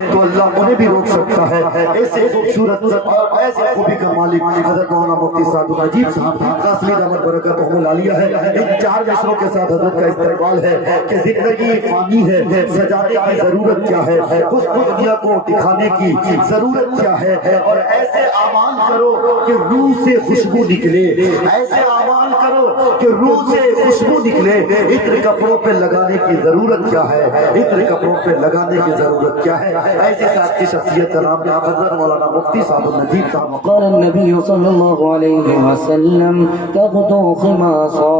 تو اللہ انہیں بھی روک سکتا ہے۔ ایسے خوبصورت اور ایسے خوبی کا مالک حضرت مولانا مفتی سعد العجیب صاحب قاسمی دامت برکاتہ العالیہ ہے۔ ان چار مصروں کے ساتھ حضرت کا استقبال ہے کہ زندگی فانی ہے، سجانے کی ضرورت کیا ہے، اس دنیا کو دکھانے کی ضرورت کیا ہے، اور ایسے اعمال کرو کہ روح سے خوشبو نکلے، ایسے اعمال کرو کہ روح سے خوشبو نکلے۔ عطر کپڑوں پہ لگانے کی ضرورت کیا ہے، عطر کپڑوں پہ لگانے کی ضرورت کیا ہے۔ ایسی ذات کی شخصیت کا نام حضرت مولانا مفتی صاحب النجیب صاحب۔ قال النبي صلى الله عليه وسلم تغدو خماصا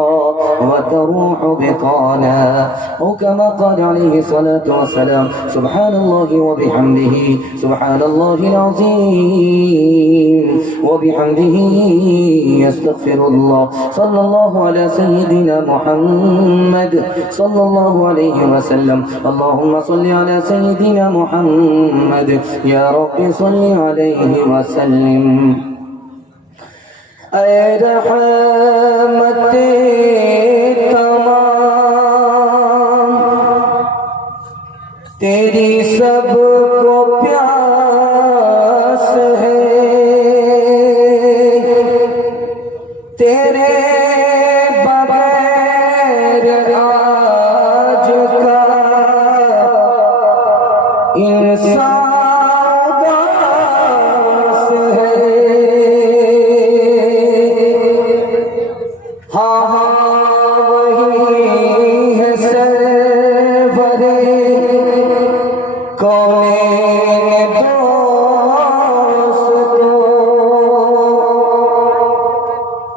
وتروح بطانا، أو كما قال عليه الصلاة والسلام سبحان الله وبحمده سبحان الله العظيم وبحمده يستغفر الله صلى الله على سيدنا محمد صلى الله عليه وسلم اللهم صل على سيدنا محمد يا رب صل عليه وسلم۔ اے رحمت تمام تیری سب کو پیاس ہے، تیرے بغیر آج کا انسان اداس ہے۔ ہاں ہاں وہی ہے سرور کونین دوست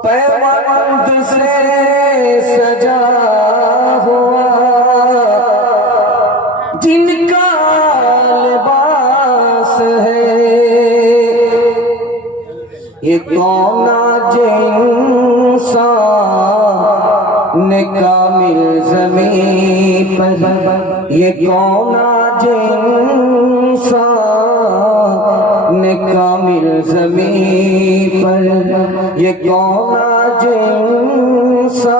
پیوند سے سجا ہوا جن کا لباس ہے، یہ کون انسان کامل زمین پر، یہ کون انسان کامل زمین پر، یہ کون انسان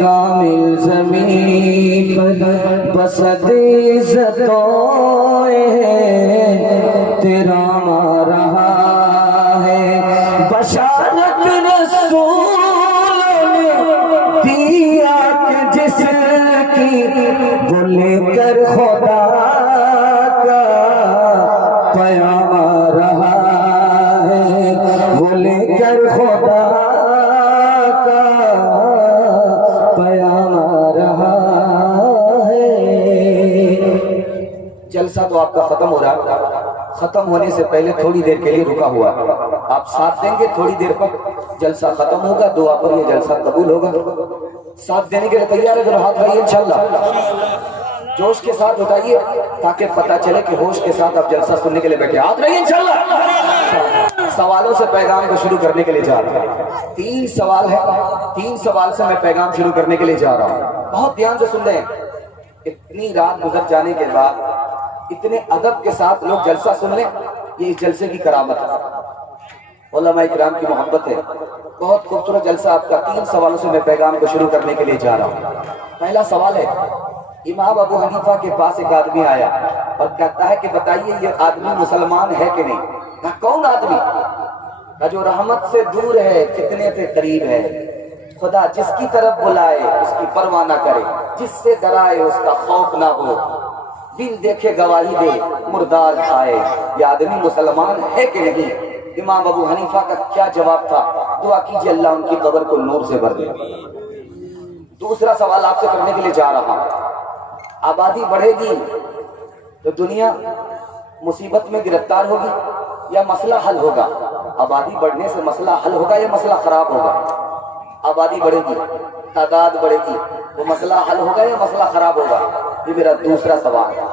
کامل زمین پر، بسد عزتوں تیرا ماں رہا ہے، بشارت رسول نے دیا کہ جس کی وہ لے کر خدا کا پیام رہا ہے، وہ لے کر خدا کا پیام رہا ہے۔ جلسہ تو آپ کا ختم ہو رہا ہے، ختم ہونے سے پہلے تھوڑی دیر کے لیے رکا ہوا ہے، آپ ساتھ دیں گے، تھوڑی دیر پر جلسہ ختم ہوگا، دعا پر یہ جلسہ قبول ہوگا۔ ساتھ دینے کے لیے تیار ہے تو ہاتھ اٹھائیے، انشاءاللہ جوش کے ساتھ اٹھائیے تاکہ پتہ چلے کہ ہوش کے ساتھ آپ جلسہ سننے کے لیے بیٹھے۔ ہاتھ رہیے انشاءاللہ۔ سوالوں سے پیغام کو شروع کرنے کے لیے جا رہا ہوں، 3 سوال ہے، 3 سوال سے میں پیغام شروع کرنے کے لیے جا رہا ہوں، بہت دھیان سے سن رہے ہیں۔ اتنی رات گزر جانے کے بعد اتنے ادب کے ساتھ لوگ جلسہ سن لیں، یہ اس جلسے کی کرامت ہے، علماء اکرام کی محبت ہے۔ بہت خوبصورت جلسہ آپ کا، 3 سوالوں سے میں پیغام کو شروع کرنے کے لیے جا رہا ہوں۔ پہلا سوال ہے، امام ابو حنیفہ کے پاس ایک آدمی آیا اور کہتا ہے کہ بتائیے یہ آدمی مسلمان ہے کہ نہیں؟ کہا کون آدمی؟ کہا جو رحمت سے دور ہے، فتنے سے قریب ہے، خدا جس کی طرف بلائے اس کی پرواہ نہ کرے، جس سے ڈرائے اس کا خوف نہ ہو، دن دیکھے گواہی دے مردار کھائے، یہ آدمی مسلمان ہے کہ نہیں؟ امام ابو حنیفہ کا کیا جواب تھا؟ دعا کیجئے اللہ ان کی قبر کو نور سے بھر دے۔ دوسرا سوال آپ سے کرنے کے لیے جا رہا ہوں، آبادی بڑھے گی تو دنیا مصیبت میں گرفتار ہوگی یا مسئلہ حل ہوگا؟ آبادی بڑھنے سے مسئلہ حل ہوگا یا مسئلہ خراب ہوگا؟ آبادی بڑھے گی، تعداد بڑھے گی، وہ مسئلہ حل ہوگا یا مسئلہ خراب ہوگا؟ یہ میرا دوسرا سوال ہے۔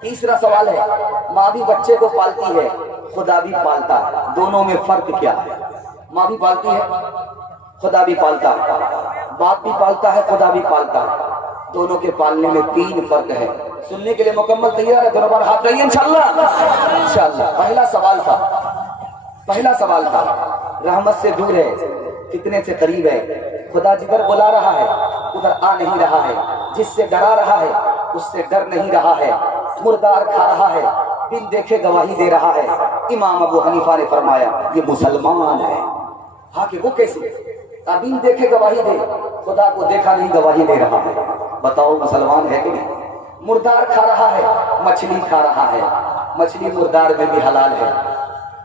تیسرا سوال ہے، ماں بھی بچے کو پالتی ہے، خدا بھی پالتا ہے، دونوں میں فرق کیا ہے؟ ماں بھی پالتی ہے، خدا بھی پالتا ہے، باپ بھی پالتا ہے، خدا بھی پالتا ہے، دونوں کے پالنے میں 3 فرق ہے۔ سننے کے لیے مکمل تیار ہے؟ دونوں بار ہاتھ رہیے انشاءاللہ۔ انشاءاللہ پہلا سوال تھا رحمت سے دور ہے، فتنے سے قریب ہے، خدا جدھر بلا رہا ہے ادھر آ نہیں رہا ہے، جس سے ڈرا رہا ہے اس سے ڈر نہیں رہا ہے، مردار کھا رہا ہے، بن دیکھے گواہی دے رہا ہے۔ امام ابو حنیفہ نے فرمایا یہ مسلمان ہے۔ ہاں کہ وہ کیسے؟ بن دیکھے گواہی دے، خدا کو دیکھا نہیں گواہی دے رہا ہے، بتاؤ مسلمان ہے کہ نہیں؟ مردار کھا رہا ہے، مچھلی کھا رہا ہے، مچھلی مردار میں بھی حلال ہے،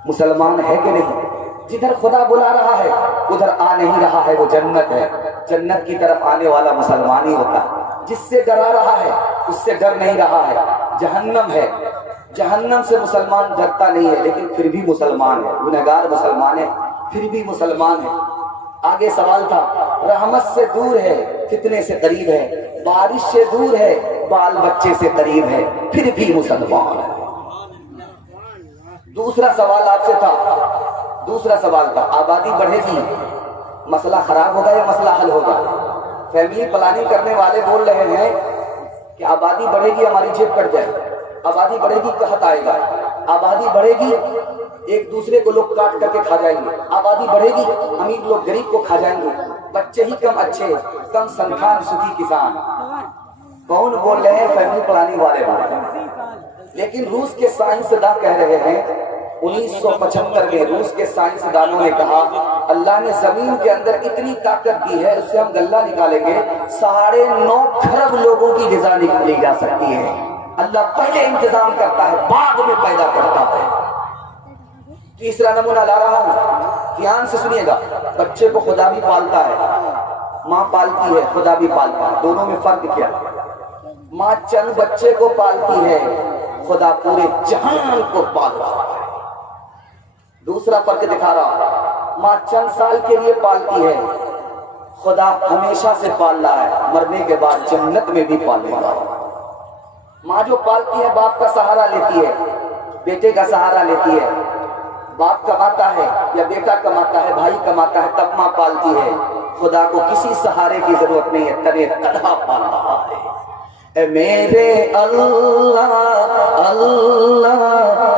مسلمان ہے کہ نہیں؟ جدھر خدا بلا رہا ہے ادھر آ نہیں رہا ہے، وہ جنت ہے، جنت کی طرف آنے والا مسلمان ہی ہوتا ہے۔ جس سے ڈرا رہا ہے اس سے ڈر نہیں رہا ہے، جہنم ہے، جہنم سے مسلمان ڈرتا نہیں ہے لیکن پھر بھی مسلمان ہے، گنہگار مسلمان ہے پھر بھی مسلمان ہے۔ آگے سوال تھا، رحمت سے دور ہے فتنے سے قریب ہے، بارش سے دور ہے بال بچے سے قریب ہے، پھر بھی مسلمان ہے۔ دوسرا سوال آپ سے تھا، دوسرا سوال تھا آبادی بڑھے گی مسئلہ خراب ہوگا یا مسئلہ حل ہوگا؟ فیملی پلاننگ کرنے والے بول رہے ہیں کہ آبادی بڑھے گی ہماری جیب کٹ جائے، آبادی بڑھے گی قحط آئے گا، آبادی بڑھے گی ایک دوسرے کو لوگ کاٹ کر کے کھا جائیں گے، آبادی بڑھے گی امیر لوگ غریب کو کھا جائیں گے، بچے ہی کم اچھے، کم سنتان سکھی کسان۔ کون بول رہے ہیں؟ فیملی پلاننگ والے بول رہے ہیں۔ لیکن روس کے سائنسداں کہہ رہے ہیں 1975 میں روس کے سائنسدانوں نے کہا اللہ نے زمین کے اندر اتنی طاقت دی ہے اس سے ہم غلہ نکالیں گے 9.5 کھرب لوگوں کی غذا نکالی جا سکتی ہے۔ اللہ پہلے انتظام کرتا ہے بعد میں پیدا کرتا ہے۔ تیسرا نمونہ لا رہا ہوں، دھیان سے سنیے گا، بچے کو خدا بھی پالتا ہے، ماں پالتی ہے، خدا بھی پالتا ہے، دونوں میں فرق کیا؟ ماں چند بچے کو پالتی ہے، خدا پورے جہان کو پال رہا ہے۔ دوسرا فرق دکھا رہا، ماں چند سال کے لیے پالتی ہے، خدا ہمیشہ سے پال رہا ہے، مرنے کے بعد جنت میں بھی پالے گا۔ ماں جو پالتی ہے باپ کا سہارا لیتی ہے، بیٹے کا سہارا لیتی ہے، باپ کماتا ہے یا بیٹا کماتا ہے، بھائی کماتا ہے، تب ماں پالتی ہے۔ خدا کو کسی سہارے کی ضرورت نہیں ہے، تنے تنہا پال رہا ہے۔ اے میرے اللہ اللہ،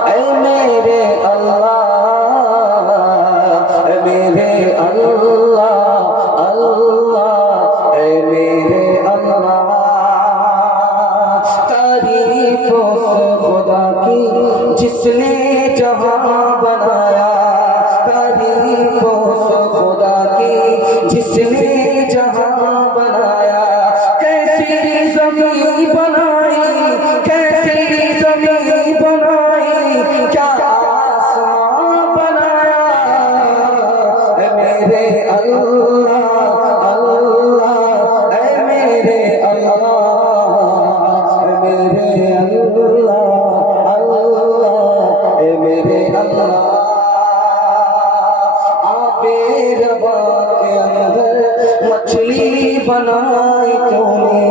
اے میرے اللہ، اے میرے اللہ اللہ، اے میرے اللہ، تعریف اس خدا کی جس نے جہاں بنایا، تعریف اس خدا کی جس نے جہاں بنایا، کیسی زمین بنائی، کیسی زمین بنائی، کیا آسمان بنایا، اے میرے اللہ اللہ، اے میرے اللہ، اے میرے اللہ اللہ، اے میرے اللہ۔ آبے ربا کے اندر مچھلی بنائی کیوں نے،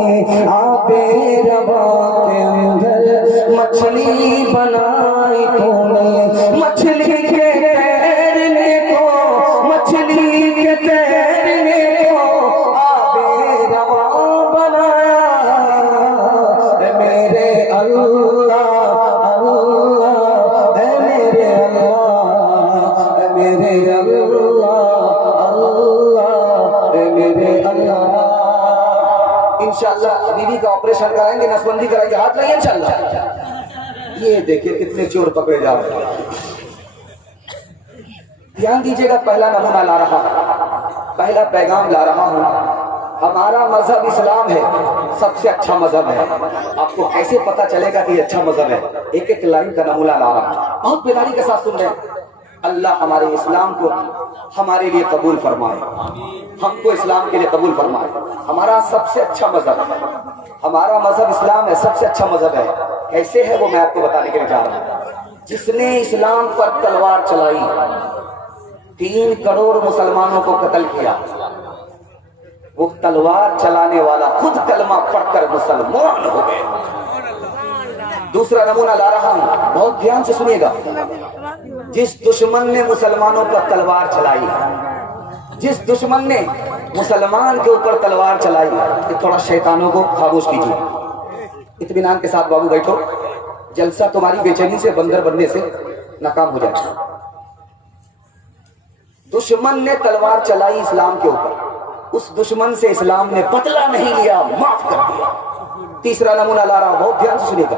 آبے ربا کے اندر مچھلی بنائی کیوں نے، مچھلی کے تیرنے کو، مچھلی کے تیرنے کو آبے ربا بنایا، اے میرے اللہ اللہ، اے میرے اللہ، اے میرے اللہ اللہ، اے میرے اللہ۔ انشاءاللہ بیوی کا آپریشن کرائیں گے، نسبندی کرائیں گے، ہاتھ لگے انشاءاللہ۔ یہ دیکھیں کتنے چور پکڑے جا رہے ہیں۔ دھیان دیجیے گا، پہلا نمونہ لا رہا ہوں، پہلا پیغام لا رہا ہوں۔ ہمارا مذہب اسلام ہے، سب سے اچھا مذہب ہے۔ آپ کو کیسے پتا چلے گا کہ یہ اچھا مذہب ہے؟ ایک ایک لائن کا نمونہ لا رہا ہوں، بہت بیداری کے ساتھ سن رہے ہیں۔ اللہ ہمارے اسلام کو ہمارے لیے قبول فرمائے، ہم کو اسلام کے لیے قبول فرمائے۔ ہمارا سب سے اچھا مذہب ہے، ہمارا مذہب اسلام ہے، سب سے اچھا مذہب ہے۔ کیسے ہے وہ میں آپ کو بتانے کے لیے جا رہا ہوں۔ جس نے اسلام پر تلوار چلائی، 3 کروڑ مسلمانوں کو قتل کیا، وہ تلوار چلانے والا خود کلمہ پڑھ کر مسلمان ہو گئے۔ دوسرا نمونہ لا رہا ہوں، بہت دھیان سے سنیے گا۔ جس دشمن نے مسلمانوں پر تلوار چلائی، جس دشمن نے مسلمان کے اوپر تلوار چلائی، تھوڑا شیطانوں کو خاموش کیجیے، اطمینان کے ساتھ بابو بیٹھو، جلسہ تمہاری بے چینی سے بندر بننے سے ناکام ہو جائے۔ دشمن نے تلوار چلائی اسلام کے اوپر، اس دشمن سے اسلام نے بدلہ نہیں لیا، معاف کر دیا۔ تیسرا نمونہ لا رہا ہوں، بہت دھیان سے سنیے گا۔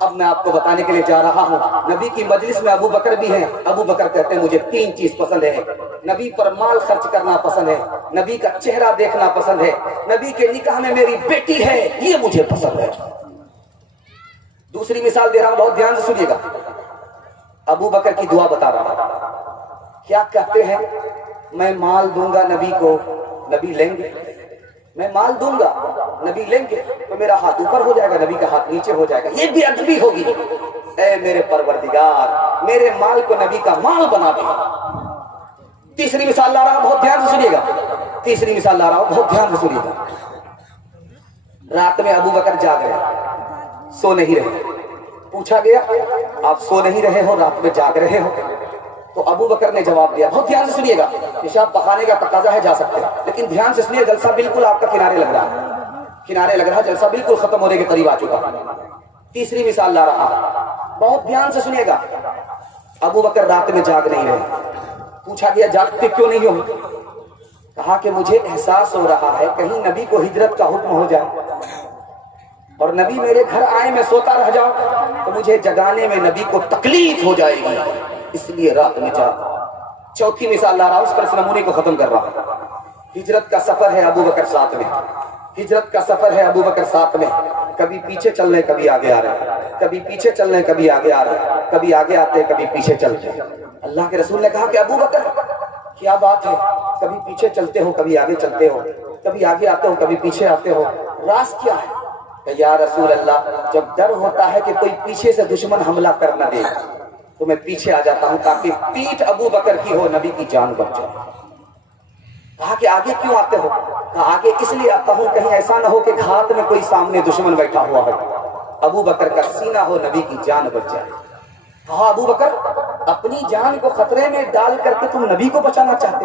اب میں آپ کو بتانے کے لیے جا رہا ہوں، نبی کی مجلس میں ابو بکر بھی ہیں۔ ابو بکر کہتے ہیں مجھے 3 چیز پسند ہے، نبی پر مال خرچ کرنا پسند ہے، نبی کا چہرہ دیکھنا پسند ہے، نبی کے نکاح میں میری بیٹی ہے، یہ مجھے پسند ہے۔ دوسری مثال دے رہا ہوں، بہت دھیان سے سنیے گا۔ ابو بکر کی دعا بتا رہا ہوں، کیا کہتے ہیں؟ میں مال دوں گا نبی کو، نبی لیں گے۔ میں مال دوں گا، نبی لیں گے تو میرا ہاتھ اوپر ہو جائے گا، نبی کا ہاتھ نیچے ہو جائے گا، یہ بے ادبی ہوگی۔ اے میرے پروردگار، میرے مال کو نبی کا مال بنا دے۔ تیسری مثال لا رہا ہوں، بہت دھیان سے سنیے گا۔ تیسری مثال لا رہا ہوں، بہت دھیان سے سنیے گا۔ رات میں ابو بکر جاگ گئے، سو نہیں رہے۔ پوچھا گیا آپ سو نہیں رہے ہو، رات میں جاگ رہے ہو؟ تو ابو بکر نے جواب دیا، بہت دھیان سے سنیے گا، پیشاب پخانے کا تقاضا ہے، جا سکتے ہیں، لیکن دھیان سے سنیے، جلسہ بالکل آپ کا کنارے لگ رہا ہے، کنارے لگ رہا ہے، جلسہ بالکل ختم ہونے کے قریب آ چکا۔ تیسری مثال لا رہا، بہت دھیان سے سنیے گا۔ ابو بکر رات میں جاگ نہیں رہے۔ پوچھا گیا جاگتے کیوں نہیں ہو؟ کہا کہ مجھے احساس ہو رہا ہے کہیں نبی کو ہجرت کا حکم ہو جائے اور نبی میرے گھر آئے، میں سوتا رہ جاؤں تو مجھے جگانے میں نبی کو تکلیف ہو جائے گی، اس لیے رات میں جاگ۔ چوتھی مثال لا رہا ہوں، اس پر اس نمونے کو ختم کر رہا ہوں۔ ہجرت کا سفر ہے، ابو بکر ساتھ میں، ہجرت کا سفر ہے، ابو بکر ساتھ میں، کبھی پیچھے چل رہے کبھی آگے آ رہے، کبھی پیچھے چل رہے کبھی آگے آ رہے، کبھی آگے آتے کبھی پیچھے چلتے۔ اللہ کے رسول نے کہا کہ ابو بکر کیا بات ہے، کبھی پیچھے چلتے ہو کبھی آگے چلتے ہو، کبھی آگے آتے ہو کبھی پیچھے آتے ہو، راز کیا ہے؟ کہ یا رسول اللہ، جب ڈر ہوتا ہے کہ کوئی پیچھے سے دشمن حملہ کر نہ دے تو میں پیچھے آ جاتا ہوں تاکہ پیٹھ ابو بکر کی ہو، نبی کی جان بچ جائے۔ کہا کہ آگے کیوں آتے ہو؟ کہا آگے اس لیے آتا ہوں کہیں ایسا نہ ہو کہ گھات میں کوئی سامنے دشمن بیٹھا ہوا ہو، ابو بکر کا سینہ ہو، نبی کی جان بچ جائے۔ کہا ابو بکر اپنی جان کو خطرے میں ڈال کر کے تم نبی کو بچانا چاہتے؟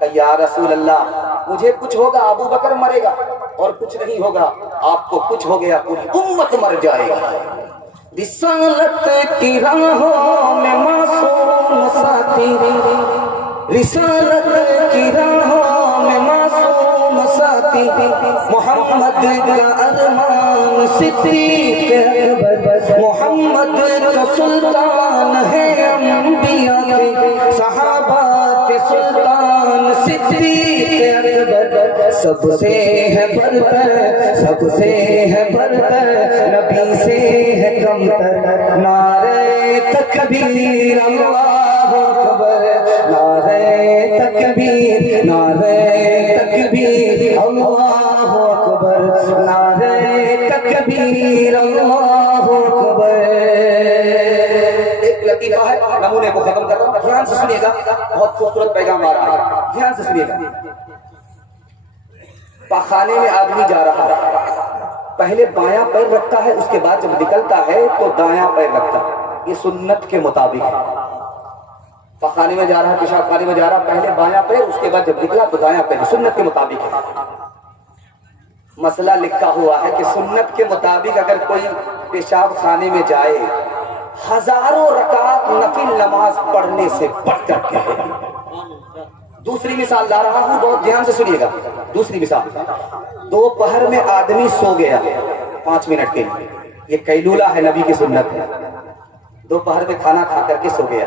کہ یا رسول اللہ، مجھے کچھ ہوگا ابو بکر مرے گا، اور کچھ نہیں ہوگا، آپ کو کچھ ہو گیا پوری امت مر جائے گا۔ رسالت کی راہوں میں معصوم ساتھی، رسالت کی راہوں میں معصوم ساتھی، محمد کا ارمان صدیق اکبر، محمد کا سلطان ہے انبیاء کے، صحابہ کے سلطان صدیق اکبر، سب سے ہے برتر، سب سے ہے برتر، نبی سے ہے کمتر، نعرہ تکبیر اللہ اکبر، نعرہ تکبیر، نعرہ تکبیر اللہ اکبر، نعرہ تکبیر اللہ اکبر۔ ایک لطیفہ ہے، نمونے کو ختم کر رہا ہوں، دھیان سے سنیے گا، بہت خوبصورت پیغام آ رہا ہے، دھیان سے سنیے گا۔ پاخانے میں آدمی جا رہا ہے، پہلے بایاں پیر رکھتا ہے، اس کے بعد جب نکلتا ہے تو دایاں پیر رکھتا ہے، یہ سنت کے مطابق ہے۔ پاخانے میں جا رہا ہے، پیشاب خانے میں جا رہا ہے، پہلے بایاں پیر، اس کے بعد جب نکلا تو دایاں پیر، سنت کے مطابق ہے۔ مسئلہ لکھا ہوا ہے کہ سنت کے مطابق اگر کوئی پیشاب خانے میں جائے، ہزاروں رکعت نفل نماز پڑھنے سے بڑھ کر کے ہے۔ دوسری مثال لا رہا ہوں، بہت دھیان سے سنیے گا۔ دوسری مثال، دوپہر میں آدمی سو گیا 5 منٹ کے لیے، یہ قیلولہ ہے، نبی کی سنت ہے۔ دوپہر میں کھانا کھا کر کے سو گیا،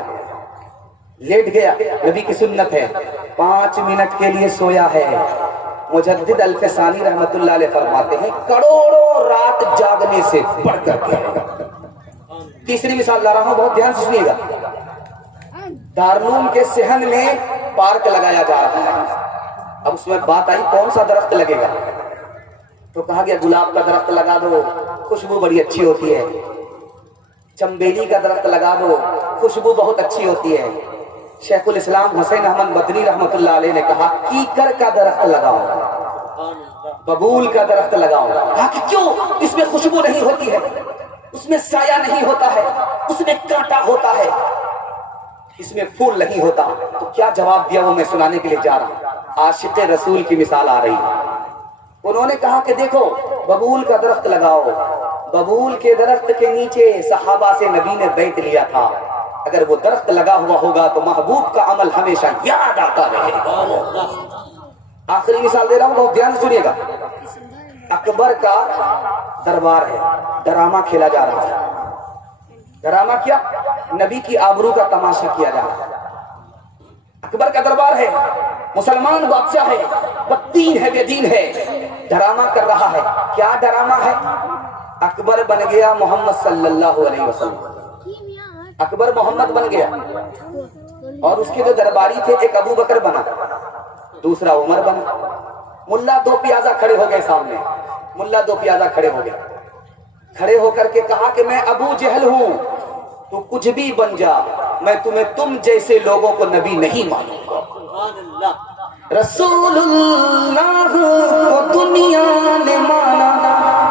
لیٹ گیا، نبی کی سنت ہے، 5 منٹ کے لیے سویا ہے۔ مجدد الفسانی رحمت اللہ علیہ فرماتے ہیں کروڑوں رات جاگنے سے بڑھ کر کے ہے۔ تیسری مثال لا رہا ہوں، بہت دھیان سے سنیے گا۔ دارالعلوم کے صحن میں پارک لگایا جا رہا ہے، اب اس میں بات آئی کون سا درخت لگے گا، تو کہا گیا گلاب کا درخت لگا دو، خوشبو بڑی اچھی ہوتی ہے۔ چمبیلی کا درخت لگا دو، خوشبو بہت اچھی ہوتی ہے۔ شیخ الاسلام حسین احمد مدنی رحمت اللہ علیہ نے کہا کیکر کا درخت لگاؤ، ببول کا درخت لگاؤ۔ کہا کہ کیوں؟ اس میں خوشبو نہیں ہوتی ہے، اس میں سایہ نہیں ہوتا ہے، اس میں کانٹا ہوتا ہے، اس میں پھول نہیں ہوتا۔ تو کیا جواب دیا وہ میں سنانے کے لیے جا رہا ہوں۔ عاشق رسول کی مثال آ رہی ہے، انہوں نے کہا کہ دیکھو ببول کا درخت لگاؤ، ببول کے درخت کے نیچے صحابہ سے نبی نے بیعت لیا تھا، اگر وہ درخت لگا ہوا ہوگا تو محبوب کا عمل ہمیشہ یاد آتا رہے گا۔ آخری مثال دے رہا ہوں، بہت دھیان سے سنیے گا۔ اکبر کا دربار ہے، ڈرامہ کھیلا جا رہا ہے، ڈرامہ کیا؟ نبی کی آبرو کا تماشا کیا جا رہا ہے۔ اکبر کا دربار ہے، مسلمان بادشاہ ہے، بددین ہے، بے دین ہے، ڈرامہ کر رہا ہے۔ کیا ڈرامہ ہے؟ اکبر بن گیا محمد صلی اللہ علیہ وسلم، اکبر محمد بن گیا، اور اس کے جو درباری تھے، ایک ابو بکر بنا، دوسرا عمر بنا۔ ملا دو پیازا کھڑے ہو گئے سامنے، ملا دو پیازا کھڑے ہو گئے، کھڑے ہو کر کے کہا کہ میں ابو جہل ہوں، تو کچھ بھی بن جا، میں تمہیں تم جیسے لوگوں کو نبی نہیں مانوں گا۔ رسول اللہ کو دنیا نے مانا،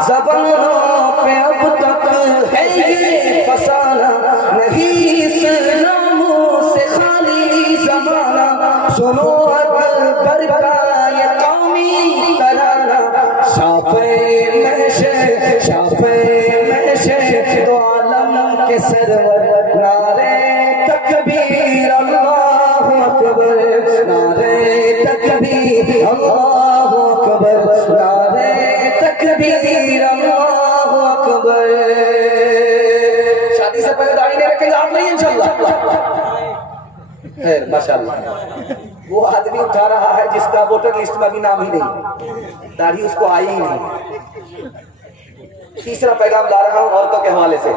زبانوں پہ اب تک ہے یہ فسانہ، نہیں اسلاموں سے خالی زمانہ، سنو اکبر کا یہ قومی ترانہ، شافع تو عالم کے سرور، نعرے تکبیر اللہ اکبر، نعرے تکبیر اللہ اکبر، نعرے تکبیر اللہ اکبر۔ شادی سے پہلے داڑھی نہیں رکھیں گے آپ نہیں انشاءاللہ؟ خیر ماشاءاللہ۔ وہ آدمی اٹھا رہا ہے جس کا ووٹر لسٹ میں بھی نام ہی نہیں، داڑھی اس کو آئی ہی نہیں۔ تیسرا پیغام لا رہا ہوں عورتوں کے حوالے سے۔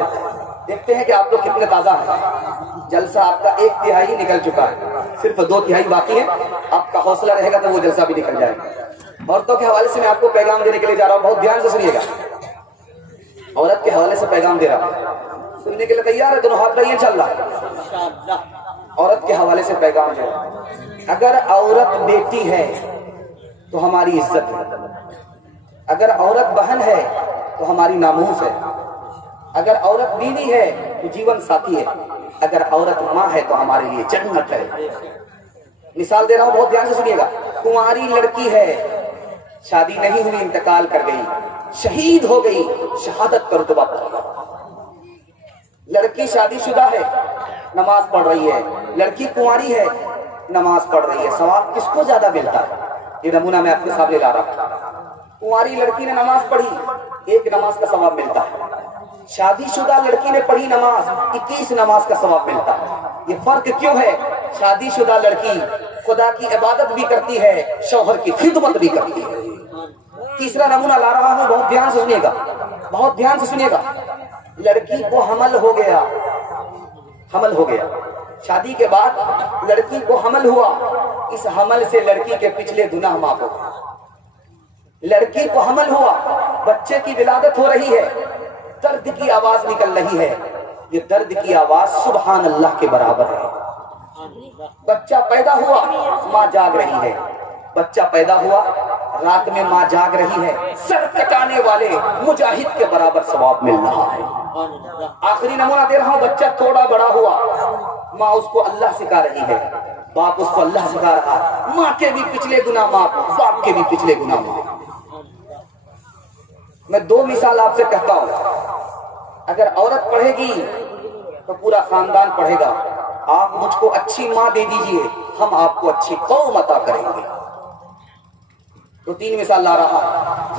دیکھتے ہیں کہ آپ لوگ کتنے تازہ ہیں۔ جلسہ آپ کا 1/3 نکل چکا ہے، صرف 2/3 باقی ہے۔ آپ کا حوصلہ رہے گا تو وہ جلسہ بھی نکل جائے گا۔ عورتوں کے حوالے سے میں آپ کو پیغام دینے کے لیے جا رہا ہوں، بہت دھیان سے سنیے گا۔ عورت کے حوالے سے پیغام دے رہا ہوں، سننے کے لیے تیار ہے؟ دونوں ہاتھ رہیے انشاءاللہ۔ عورت کے حوالے سے پیغام دے رہا ہوں۔ اگر عورت بیٹی ہے تو ہماری عزت ہے، اگر عورت بہن ہے تو ہماری ناموس ہے، اگر عورت بیوی ہے تو جیون ساتھی ہے، اگر عورت ماں ہے تو ہمارے لیے جنت ہے۔ مثال دے رہا ہوں، بہت دھیان سے سنیے گا۔ کنواری لڑکی ہے، شادی نہیں ہوئی، انتقال کر گئی، شہید ہو گئی، شہادت کا رتبہ پایا۔ لڑکی شادی شدہ ہے، نماز پڑھ رہی ہے، لڑکی کنواری ہے، نماز پڑھ رہی ہے، ثواب کس کو زیادہ ملتا ہے؟ یہ نمونہ میں آپ کے سامنے لا رہا ہوں۔ کنواری لڑکی نے نماز پڑھی، 1 نماز کا ثواب ملتا ہے۔ شادی شدہ لڑکی نے پڑھی نماز، 21 نماز کا ثواب ملتا ہے۔ یہ فرق کیوں ہے؟ شادی شدہ لڑکی خدا کی عبادت بھی کرتی ہے، شوہر کی خدمت بھی کرتی ہے۔ تیسرا نمونہ لا رہا ہوں، بہت دھیان سے سنیے گا، بہت دھیان سے سنیے گا۔ لڑکی کو حمل ہو گیا، حمل ہو گیا، شادی کے بعد لڑکی کو حمل ہوا، اس حمل سے لڑکی کے پچھلے گناہ معاف ہو گئے۔ لڑکی کو حمل ہوا، بچے کی ولادت ہو رہی ہے، درد کی آواز نکل رہی ہے، یہ درد کی آواز سبحان اللہ کے برابر ہے۔ بچہ پیدا ہوا، ماں جاگ رہی ہے، بچہ پیدا ہوا، رات میں ماں جاگ رہی ہے، سر کٹانے والے مجاہد کے برابر ثواب مل رہا ہے۔ آخری نمونہ دے رہا ہوں، بچہ تھوڑا بڑا ہوا، ماں اس کو اللہ سکھا رہی ہے، باپ اس کو اللہ سکھا رہا ہے، ماں کے بھی پچھلے گناہ معاف، باپ کے بھی پچھلے گناہ معاف۔ میں 2 مثال آپ سے کہتا ہوں، اگر عورت پڑھے گی تو پورا خاندان پڑھے گا۔ آپ مجھ کو اچھی ماں دے دیجئے، ہم آپ کو اچھی قوم عطا کریں گے۔ تو 3 مثال لا رہا،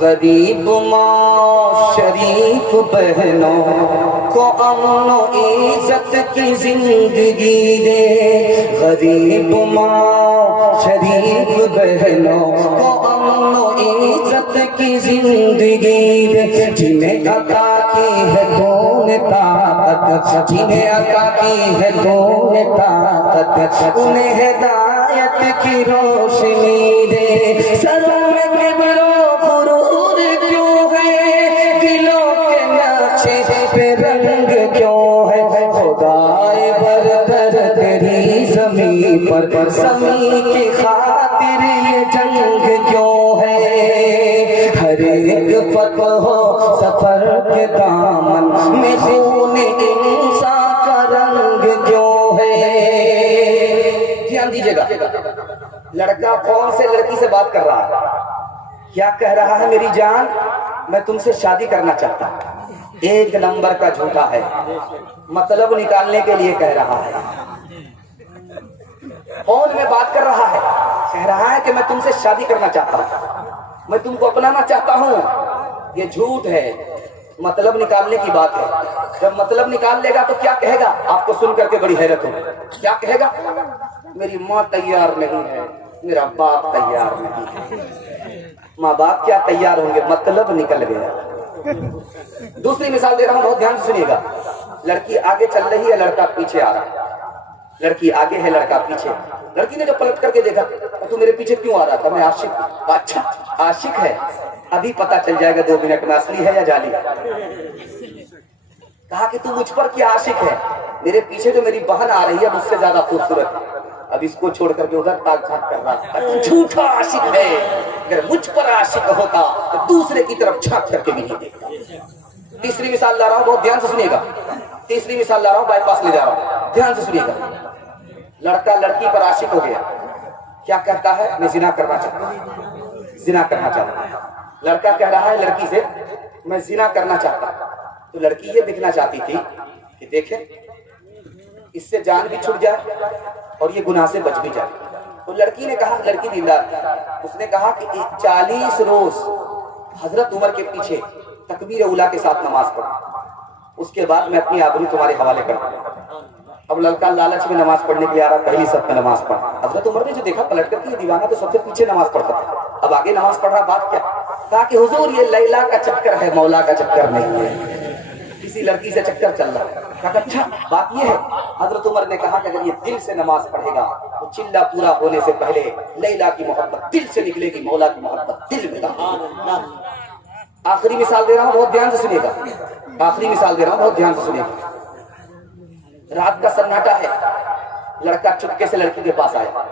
غریب ماں شریف بہنوں کو امن و عزت کی زندگی دے، غریب ماں شریف بہنوں کو امن و عزت کی زندگی دے، جنہیں عطا کی ہے کون طاقت، جنہیں عطا کی ہے کون طاقت، انہیں ہدایت کی روشنی دے۔ سروں میں کبر و غرور کیوں ہے، دلوں کے نقشے پہ رنگ کیوں ہے، خدائے برتر تیری زمین پر زمین کی خاطر یہ جنگ کیوں ہے، ہر ایک فتح و سفر کے دامن میں خون انسان کا رنگ کیوں ہے۔ دھیان دیجیے گا، لڑکا فون سے لڑکی سے بات کر رہا ہے، کیا کہہ رہا ہے؟ میری جان میں تم سے شادی کرنا چاہتا ہوں۔ 1 نمبر کا جھوٹا ہے، مطلب نکالنے کے لیے کہہ رہا ہے۔ فون میں بات کر رہا ہے، کہہ رہا ہے کہ میں تم سے شادی کرنا چاہتا ہوں، میں تم کو اپنانا چاہتا ہوں، یہ جھوٹ ہے۔ مطلب نکالنے کی بات ہے. جب مطلب نکال لے گا تو کیا کہے گا؟ آپ کو سن کر کے بڑی حیرت ہوگی. کیا کہے گا؟ میری ماں تیار نہیں ہے, میرا باپ تیار نہیں ہے. ماں باپ کیا تیار ہوں گے؟ مطلب نکل گیا. دوسری مثال دے رہا ہوں, بہت دھیان سے سنیے گا. لڑکی آگے چل رہی ہے, لڑکا پیچھے آ رہا ہے. لڑکی آگے ہے, لڑکا پیچھے. لڑکی نے جو پلٹ کر کے دیکھا, تو میرے پیچھے کیوں آ رہا تھا؟ میں عاشق. اچھا عاشق ہے, ابھی پتا چل جائے گا 2 منٹ میں اصلی ہے یا جعلی. کہا کہ تو مجھ پر کیا عاشق ہے؟ میرے پیچھے جو میری بہن آ رہی ہے مجھ سے زیادہ خوبصورت ہے. اب اس کو چھوڑ کر کے ادھر تاک جھانک کر رہا ہے. تو جھوٹا عاشق ہے. اگر مجھ پر عاشق ہوتا تو دوسرے کی طرف جھانک کر کے بھی نہیں دیکھتا. تیسری مثال لا رہا ہوں, بہت دھیان سے سنیے گا. تیسری مثال لا رہا ہوں, بائی پاس لے جا رہا ہوں, دھیان سے سنیے گا. لڑکا لڑکی پر عاشق ہو گیا. کیا کہتا ہے؟ میں زنا کرنا چاہتا ہوں, زنا کرنا چاہتا ہوں. لڑکا کہہ رہا ہے لڑکی سے, میں زنا کرنا چاہتا ہوں. تو لڑکی یہ دیکھنا چاہتی تھی کہ دیکھیں اس سے جان بھی چھٹ جائے اور یہ گناہ سے بچ بھی جائے. تو لڑکی نے کہا, لڑکی دیندار تھی, اس نے کہا کہ 40 روز حضرت عمر کے پیچھے تکبیر اولیٰ کے ساتھ نماز پڑھو, اس کے بعد میں اپنی آبرو تمہارے حوالے کرتا ہوں. اب لڑکا لالچ میں نماز پڑھنے کے لیے آ رہا, پہلی صف میں نماز پڑھا. حضرت عمر نے جو دیکھا پلٹ کر کے, یہ دیوانہ تو سب سے پیچھے نماز پڑھتا تھا, اب آگے نماز پڑھ رہا. بات کیا؟ کہا کہ حضور یہ لیلا کا چکر ہے, مولا کا چکر نہیں ہے, کسی لڑکی سے چکر چل رہا ہے. کہا اچھا بات یہ ہے. حضرت عمر نے کہا کہ اگر یہ دل سے نماز پڑھے گا تو چلہ پورا ہونے سے پہلے لیلا کی محبت دل سے نکلے گی, مولا کی محبت دل میں رہے. آخری مثال دے رہا ہوں, بہت دھیان سے سنیے گا. آخری مثال دے رہا ہوں, بہت دھیان سے سنیے گا. رات کا سناٹا ہے, لڑکا چپکے سے لڑکی کے پاس آیا,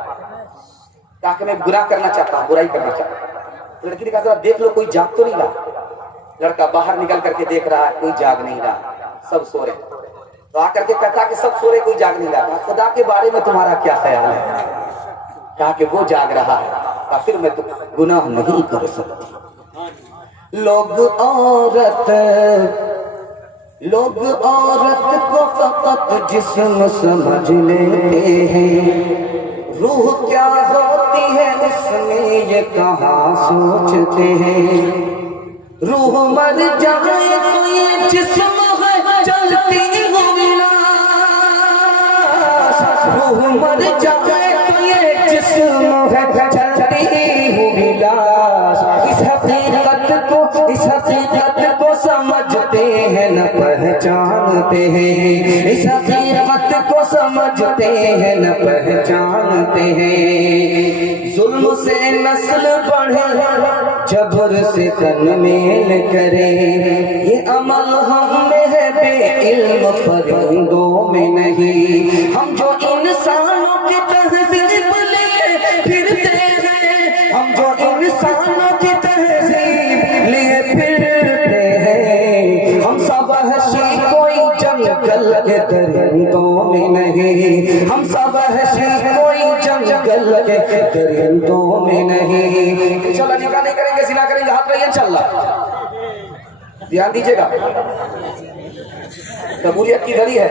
کہا کہ میں گناہ کرنا چاہتا ہوں, برائی کرنا چاہتا ہوں. لڑکی نے کہا ذرا دیکھ لو کوئی جاگ تو نہیں رہا. لڑکا باہر نکل کر کے دیکھ رہا ہے, کوئی جاگ نہیں رہا, سب سو رہے. تو آ کر کے کہتا کہ سب سو رہے, کوئی جاگ نہیں رہا. خدا کے بارے میں تمہارا کیا خیال ہے؟ کہا کہ وہ جاگ رہا ہے. کہا پھر میں تو گناہ نہیں کر سکتی. لوگ عورت کو فقط جسم سمجھ لیتے ہیں, روح کیا ہوتی ہے اس میں یہ کہاں سوچتے ہیں. روح مر جائے تو یہ جسم ہے چلتی ہوئی لاش, روح مر جائے تو یہ جسم ہے چلتی ہوئی لاش. اس حقیقت کو سمجھتے ہیں نہ پہچانتے ہیں, اس حقیقت کو سمجھتے ہیں نہ پہچانتے ہیں. ظلم سے نسل بڑھے, جبر سے تن میل کرے, یہ عمل ہم میں ہے بے علم پرندوں میں نہیں. ہم جو انسانوں کی تہذیب لیے پھرتے ہیں, ہم جو انسانوں کی تہذیب لیے پھرتے ہیں, ہم سب وحشی کوئی جنگل کے درندوں میں نہیں. ہم سب وحشی کوئی جنگل کے درندوں میں نہیں. انشاءاللہ نکاح نہیں کریں گے, زنا کریں گے, ہاتھ رہیے انشاءاللہ. دھیان دیجیے گا, قبولیت کی گھڑی ہے,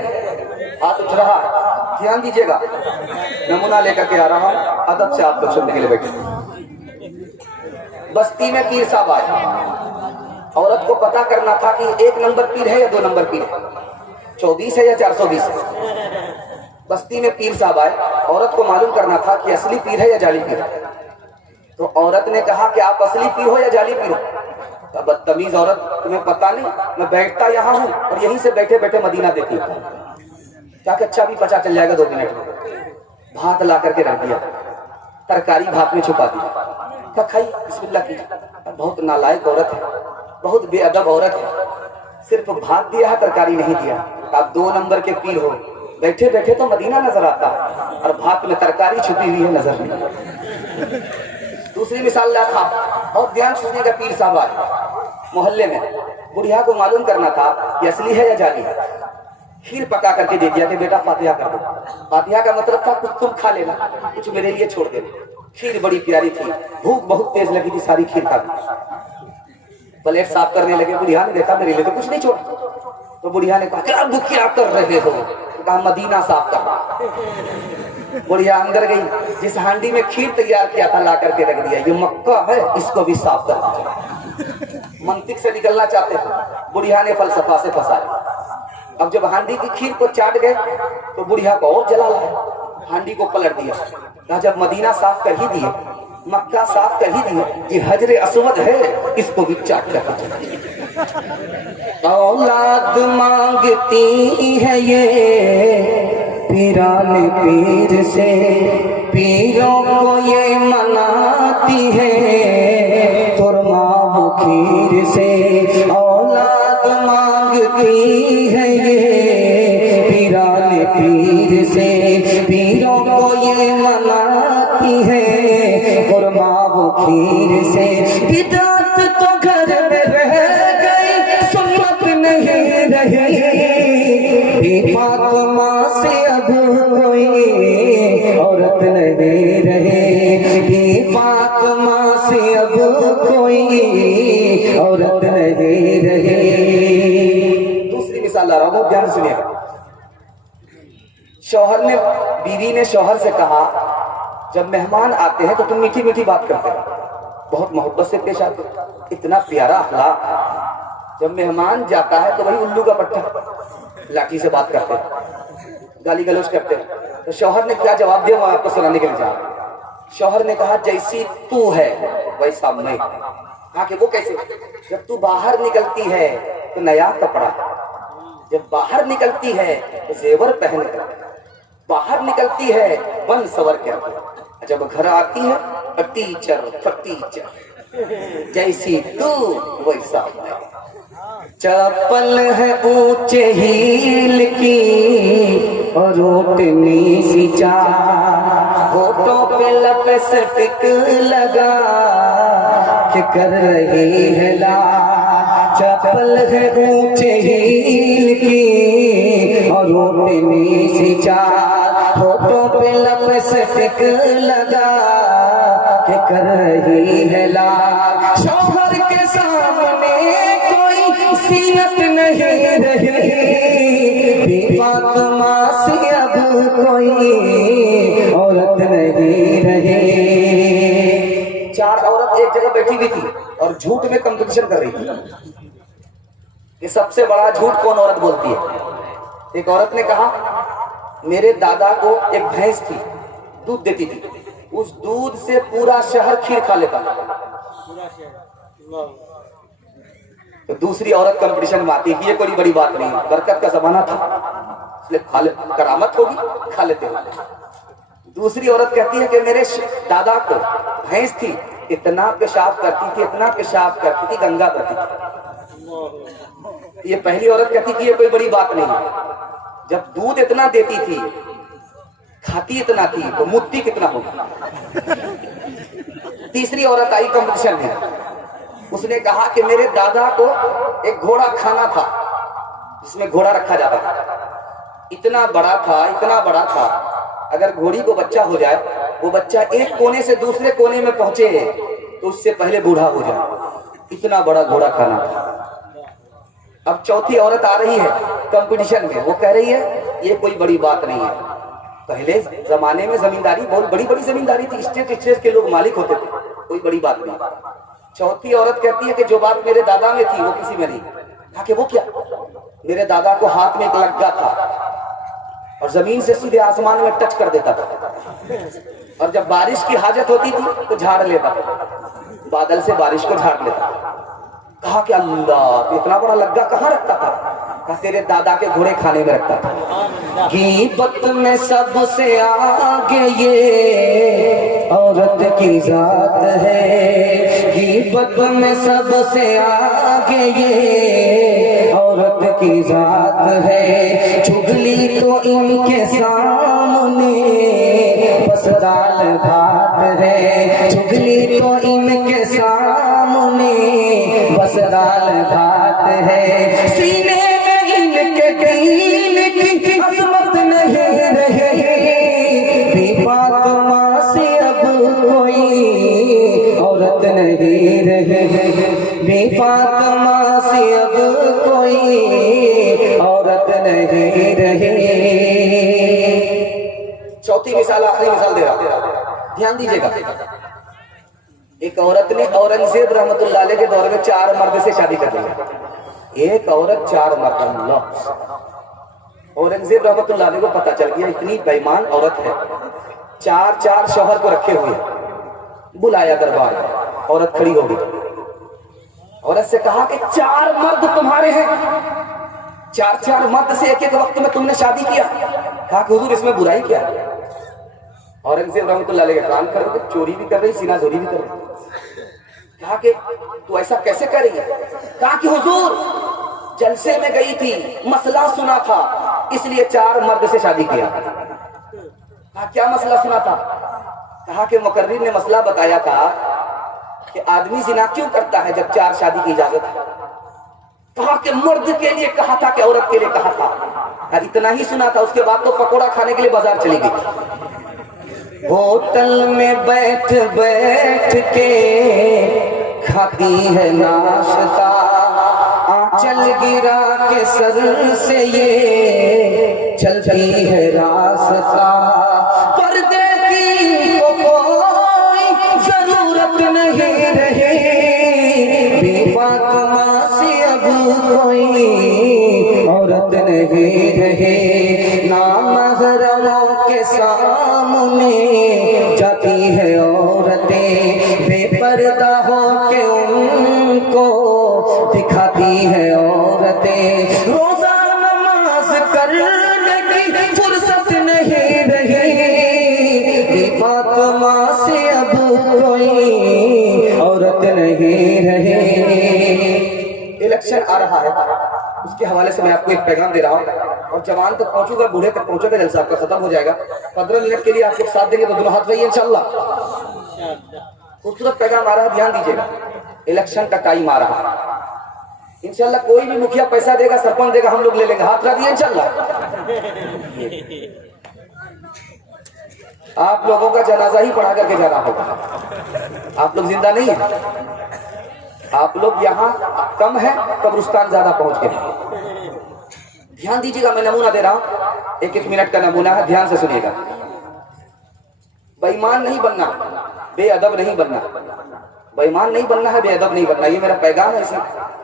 ہاتھ اٹھ رہا ہے, دھیان دیجیے گا. نمونہ لے کر کے آ رہا ہوں, ادب سے آپ لوگ سننے کے لیے بیٹھے. بستی میں پیر صاحب آئے, عورت کو پتا کرنا تھا کہ 1 نمبر پیر ہے یا 2 نمبر پیر ہے, 24 ہے یا 420 ہے. بستی میں پیر صاحب آئے, عورت کو معلوم کرنا تھا کہ اصلی پیر ہے یا جعلی پیر ہے. تو عورت نے کہا کہ آپ اصلی پیر ہو یا جعلی پیر ہو. بدتمیز عورت, تمہیں پتا نہیں میں بیٹھتا یہاں ہوں اور یہیں سے بیٹھے بیٹھے مدینہ دیکھی ہوں. کیا کہ اچھا بھی پتا چل جائے گا 2 منٹ میں. بھات لا کر کے رکھ دیا, ترکاری بھات میں چھپا دی. کہا کھائی, بسم اللہ کی. بہت نالائق عورت ہے, بہت بے ادب عورت ہے, صرف بھات دیا ہے, ترکاری نہیں دیا. آپ 2 نمبر کے پیر ہو, بیٹھے بیٹھے تو مدینہ نظر آتا ہے اور بھات میں ترکاری چھپی ہوئی ہے نظر نہیں. دوسری مثال لا تھا, بہت دھیان سننے کا. پیر صاحب آئے محلے میں, بڑھیا کو معلوم کرنا تھا یہ اصلی ہے یا جعلی ہے. کھیر پکا کر کے دے دیا کہ بیٹا فاتحہ کر دو. فاتحہ کا مطلب تھا کچھ تم کھا لینا, کچھ میرے لیے چھوڑ دینا. کھیر بڑی پیاری تھی, بھوک بہت تیز لگی تھی, ساری کھیر کھا دی. پلیٹ صاف کرنے لگے, بڑھیا نے دیکھا میرے لیے تو کچھ نہیں چھوڑا. تو بڑھیا نے کہا کہ اب کیا کر رہے ہو؟ کہا مدینہ صاف کر رہا. بڑھیا اندر گئی, جس ہانڈی میں کھیر تیار کیا تھا لا کر کے رکھ دیا, یہ مکہ ہے, اس کو بھی صاف کر دیا. منطق سے نکلنا چاہتے تھے، بڑھیا نے فلسفہ سے پھنسایا۔ اب جب ہانڈی کی کھیر کو چاٹ گئے تو بڑھیا کو اور جلا لایا، ہانڈی کو پلٹ دیا۔ کہا جب مدینہ صاف کر ہی دیے، مکہ صاف کر ہی دیے، یہ حجر اسود ہے اس کو بھی چاٹ کر۔ اولاد مانگتی ہے یہ پیران پیر سے، پیروں کو یہ مناتی ہے قرمہ و کھیر سے۔ اولاد مانگتی ہے یہ پیران پیر سے، پیروں کو یہ مناتی ہے قرمہ و کھیر سے۔ بدعت تو گھر میں رہ گئی، سنت نہیں رہی، فاطمہ سے اب کوئی عورت نہیں رہی، فاطمہ سے اب کوئی عورت نہیں رہی۔ دوسری مثال لا رہا ہوں، دھیان سے سنیے۔ شوہر نے، بیوی نے شوہر سے کہا جب مہمان آتے ہیں تو تم میٹھی میٹھی بات کرتے ہو، بہت محبت سے پیش آتے ہو، اتنا پیارا اخلاق۔ جب مہمان جاتا ہے تو وہی الو کا پٹھا، لاٹھی سے بات کرتے ہیں، گالی گلوچ کرتے ہیں۔ تو شوہر نے کیا جواب دیا، وہ آپ کو سنانے کے لیے جا رہا ہوں۔ شوہر نے کہا جیسی تو ہے ویسا میں۔ کہا کہ وہ کیسے؟ جب تو باہر نکلتی ہے تو نیا کپڑا، جب باہر نکلتی ہے تو زیور پہن کر، باہر نکلتی ہے بن سور کر، جب گھر آتی ہے ٹیچر فتیچر، جیسی تو ویسا میں۔ چپل ہے اونچے ہیل کی اور روٹنی سی چار، ہونٹوں پہ لپسٹک لگا کہ کر رہی ہے لا۔ چپل ہے اونچے ہیل کی اور روٹنی سی چار، ہونٹوں پہ لپسٹک لگا کہ کر رہی ہے لا۔ شوہر کے سامنے کوئی زینت نہیں رہی، فاطمہ سے اب کوئی عورت نہیں رہی۔ چار عورت ایک جگہ بیٹھی ہوئی تھی اور جھوٹ میں کمپٹیشن کر رہی تھی کہ سب سے بڑا جھوٹ کون عورت بولتی ہے۔ ایک عورت نے کہا میرے دادا کو ایک بھینس تھی، دودھ دیتی تھی، اس دودھ سے پورا شہر کھیر کھا لیتا۔ تو دوسری عورت کمپٹیشن میں آتی ہے، یہ کوئی بڑی بات نہیں، برکت کا زمانہ تھا، اس لیے کرامت ہوگی، کھا لیتے ہیں۔ دوسری عورت کہتی ہے کہ میرے دادا کو بھینس تھی، اتنا پیشاب کرتی تھی، اتنا پیشاب کرتی تھی، گنگا کرتی تھی۔ یہ پہلی عورت کہتی کہ یہ کوئی بڑی بات نہیں، جب دودھ اتنا دیتی تھی، کھاتی اتنا تھی، تو مٹی کتنا ہوگا۔ تیسری عورت آئی کمپٹیشن میں، اس نے کہا کہ میرے دادا کو ایک گھوڑا کھانا تھا، جس میں گھوڑا رکھا جاتا تھا، اتنا بڑا تھا، اتنا بڑا تھا، اگر گھوڑی کو بچہ ہو جائے، وہ بچہ ایک کونے سے دوسرے کونے میں پہنچے تو اس سے پہلے بوڑھا ہو جائے، اتنا بڑا گھوڑا کھانا تھا۔ اب چوتھی عورت آ رہی ہے کمپٹیشن میں، وہ کہہ رہی ہے یہ کوئی بڑی بات نہیں ہے۔ پہلے زمانے میں زمینداری بہت بڑی بڑی زمینداری تھی، اسٹیٹ کے لوگ مالک ہوتے تھے، کوئی بڑی بات نہیں۔ چوتھی عورت کہتی ہے کہ جو بات میرے دادا میں تھی وہ کسی میں نہیں۔ کہا کہ وہ کیا؟ میرے دادا کو ہاتھ میں ایک لگا تھا اور زمین سے سیدھے آسمان میں ٹچ کر دیتا تھا، اور جب بارش کی حاجت ہوتی تھی تو جھاڑ لیتا تھا، بادل سے بارش کو جھاڑ لیتا۔ کہا کہ اللہ، اتنا بڑا لگا کہاں رکھتا تھا؟ کہا تیرے دادا کے گھوڑے کھانے میں رکھتا تھا۔ غیبت میں سب سے آگے یہ عورت کی ذات ہے، غیبت میں سب سے آگے یہ عورت کی ذات ہے، چگلی تو ان کے سامنے بس دال بھات ہے، چگلی تو ان کے سامنے بس دال بھات ہے، سینے میں ان کے دین کی عظمت نہیں رہی، فاطمہ سے اب کوئی عورت نہیں رہی، فاطمہ سے اب کوئی عورت نہیں رہی۔ چوتھی مثال، آخری مثال دے رہا، دھیان دیجیے گا۔ ایک عورت نے اورنگزیب رحمت اللہ علیہ کے دور میں 4 مرد سے شادی کر لی. ایک عورت 4 مرد. اللہ. اورنگزیب رحمت اللہ علیہ کو پتہ چل گیا اتنی بےمان عورت ہے, 4 شوہر کو رکھے ہوئے. بلایا دربار, عورت کھڑی ہو گئی. عورت سے کہا کہ 4 مرد تمہارے ہیں, 4 مرد سے ایک وقت میں تم نے شادی کیا. کہا کہ حضور اس میں برائی کیا ہے؟ اورنگزیب رحمت اللہ علیہ کے کان کر رہے, چوری بھی کر رہی, سینہ زوری بھی کر رہی. کہا کہ تو ایسا کیسے کر رہی ہے؟ کہا کہ حضور جلسے میں گئی تھی, مسئلہ سنا تھا, اس لیے 4 مرد سے شادی کیا. کہا کیا مسئلہ سنا تھا؟ کہا کہ مقرر نے مسئلہ بتایا تھا کہ آدمی زنا کیوں کرتا ہے جب 4 شادی کی اجازت ہے. کہا کہ مرد کے لیے کہا تھا کہ عورت کے لیے کہا تھا. اتنا ہی سنا تھا, اس کے بعد تو پکوڑا کھانے کے لیے بازار چلی گئی. ہوٹل میں بیٹھ بیٹھ کے کھاتی ہے ناشتہ, آنچل گرا کے سر سے یہ چلتی ہے راستہ. پردے کی کوئی ضرورت نہیں رہی, بی فاطمہ سے اب کوئی عورت نہیں رہی. نامحرموں کے سامنے جاتی ہے عورتیں, بے پردہ ہو کے ان کو دکھاتی ہے عورتیں. روزہ نماز کرنے کی فرصت نہیں رہی, فاطمہ سے اب کوئی عورت نہیں رہی. الیکشن آ رہا ہے, اس کے حوالے سے میں آپ کو ایک پیغام دے رہا ہوں, اور جوان تک پہنچوں گا, بوڑھے تک پہنچے گا, جلسہ آپ کا ختم ہو جائے گا. 15 منٹ کے لیے آپ کو ساتھ دیں گے تو دونوں ہاتھ رہیے انشاءاللہ. خوبصورت پیغام آ رہا ہے, دھیان دیجیے گا. الیکشن کا ٹائم آ رہا ہے, انشاءاللہ کوئی بھی مکھیا پیسہ دے گا, سرپنچ دے گا, ہم لوگ لے لیں گے. ہاتھ رکھ دیے انشاءاللہ. آپ لوگوں کا جنازہ ہی پڑھا کر کے جانا ہوگا. آپ لوگ زندہ نہیں ہیں, آپ لوگ یہاں کم ہیں, قبرستان زیادہ پہنچ گئے. دھیان دیجیے گا, میں نمونہ دے رہا ہوں, 1 منٹ کا نمونہ ہے, دھیان سے سنیے گا. بے ایمان نہیں بننا, بے ادب نہیں بننا. بے ایمان نہیں بننا ہے, بے ادب نہیں بننا. یہ میرا پیغام ہے, اسی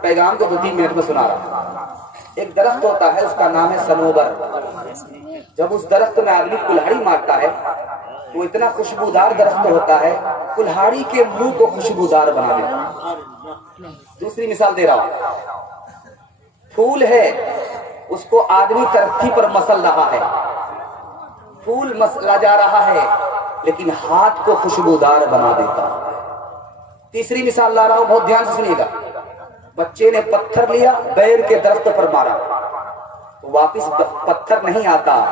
پیغام کو 2-3 منٹ میں سنا رہا ہوں. ایک درخت ہوتا ہے, اس کا نام ہے صنوبر. جب اس درخت میں آدمی کلہاڑی مارتا ہے تو اتنا خوشبودار درخت ہوتا ہے, کلہاڑی کے منہ کو خوشبودار بنا دیتا ہے. دوسری مثال دے رہا ہوں, پھول ہے, اس کو آدمی ترقی پر مسل رہا ہے, پھول مسلا جا رہا ہے, لیکن ہاتھ کو خوشبودار بنا دیتا ہے. تیسری مثال لا رہا ہوں, بہت دھیان سے سنیے گا. بچے نے پتھر لیا, بیر کے درخت پر مارا, واپس پتھر نہیں آتا,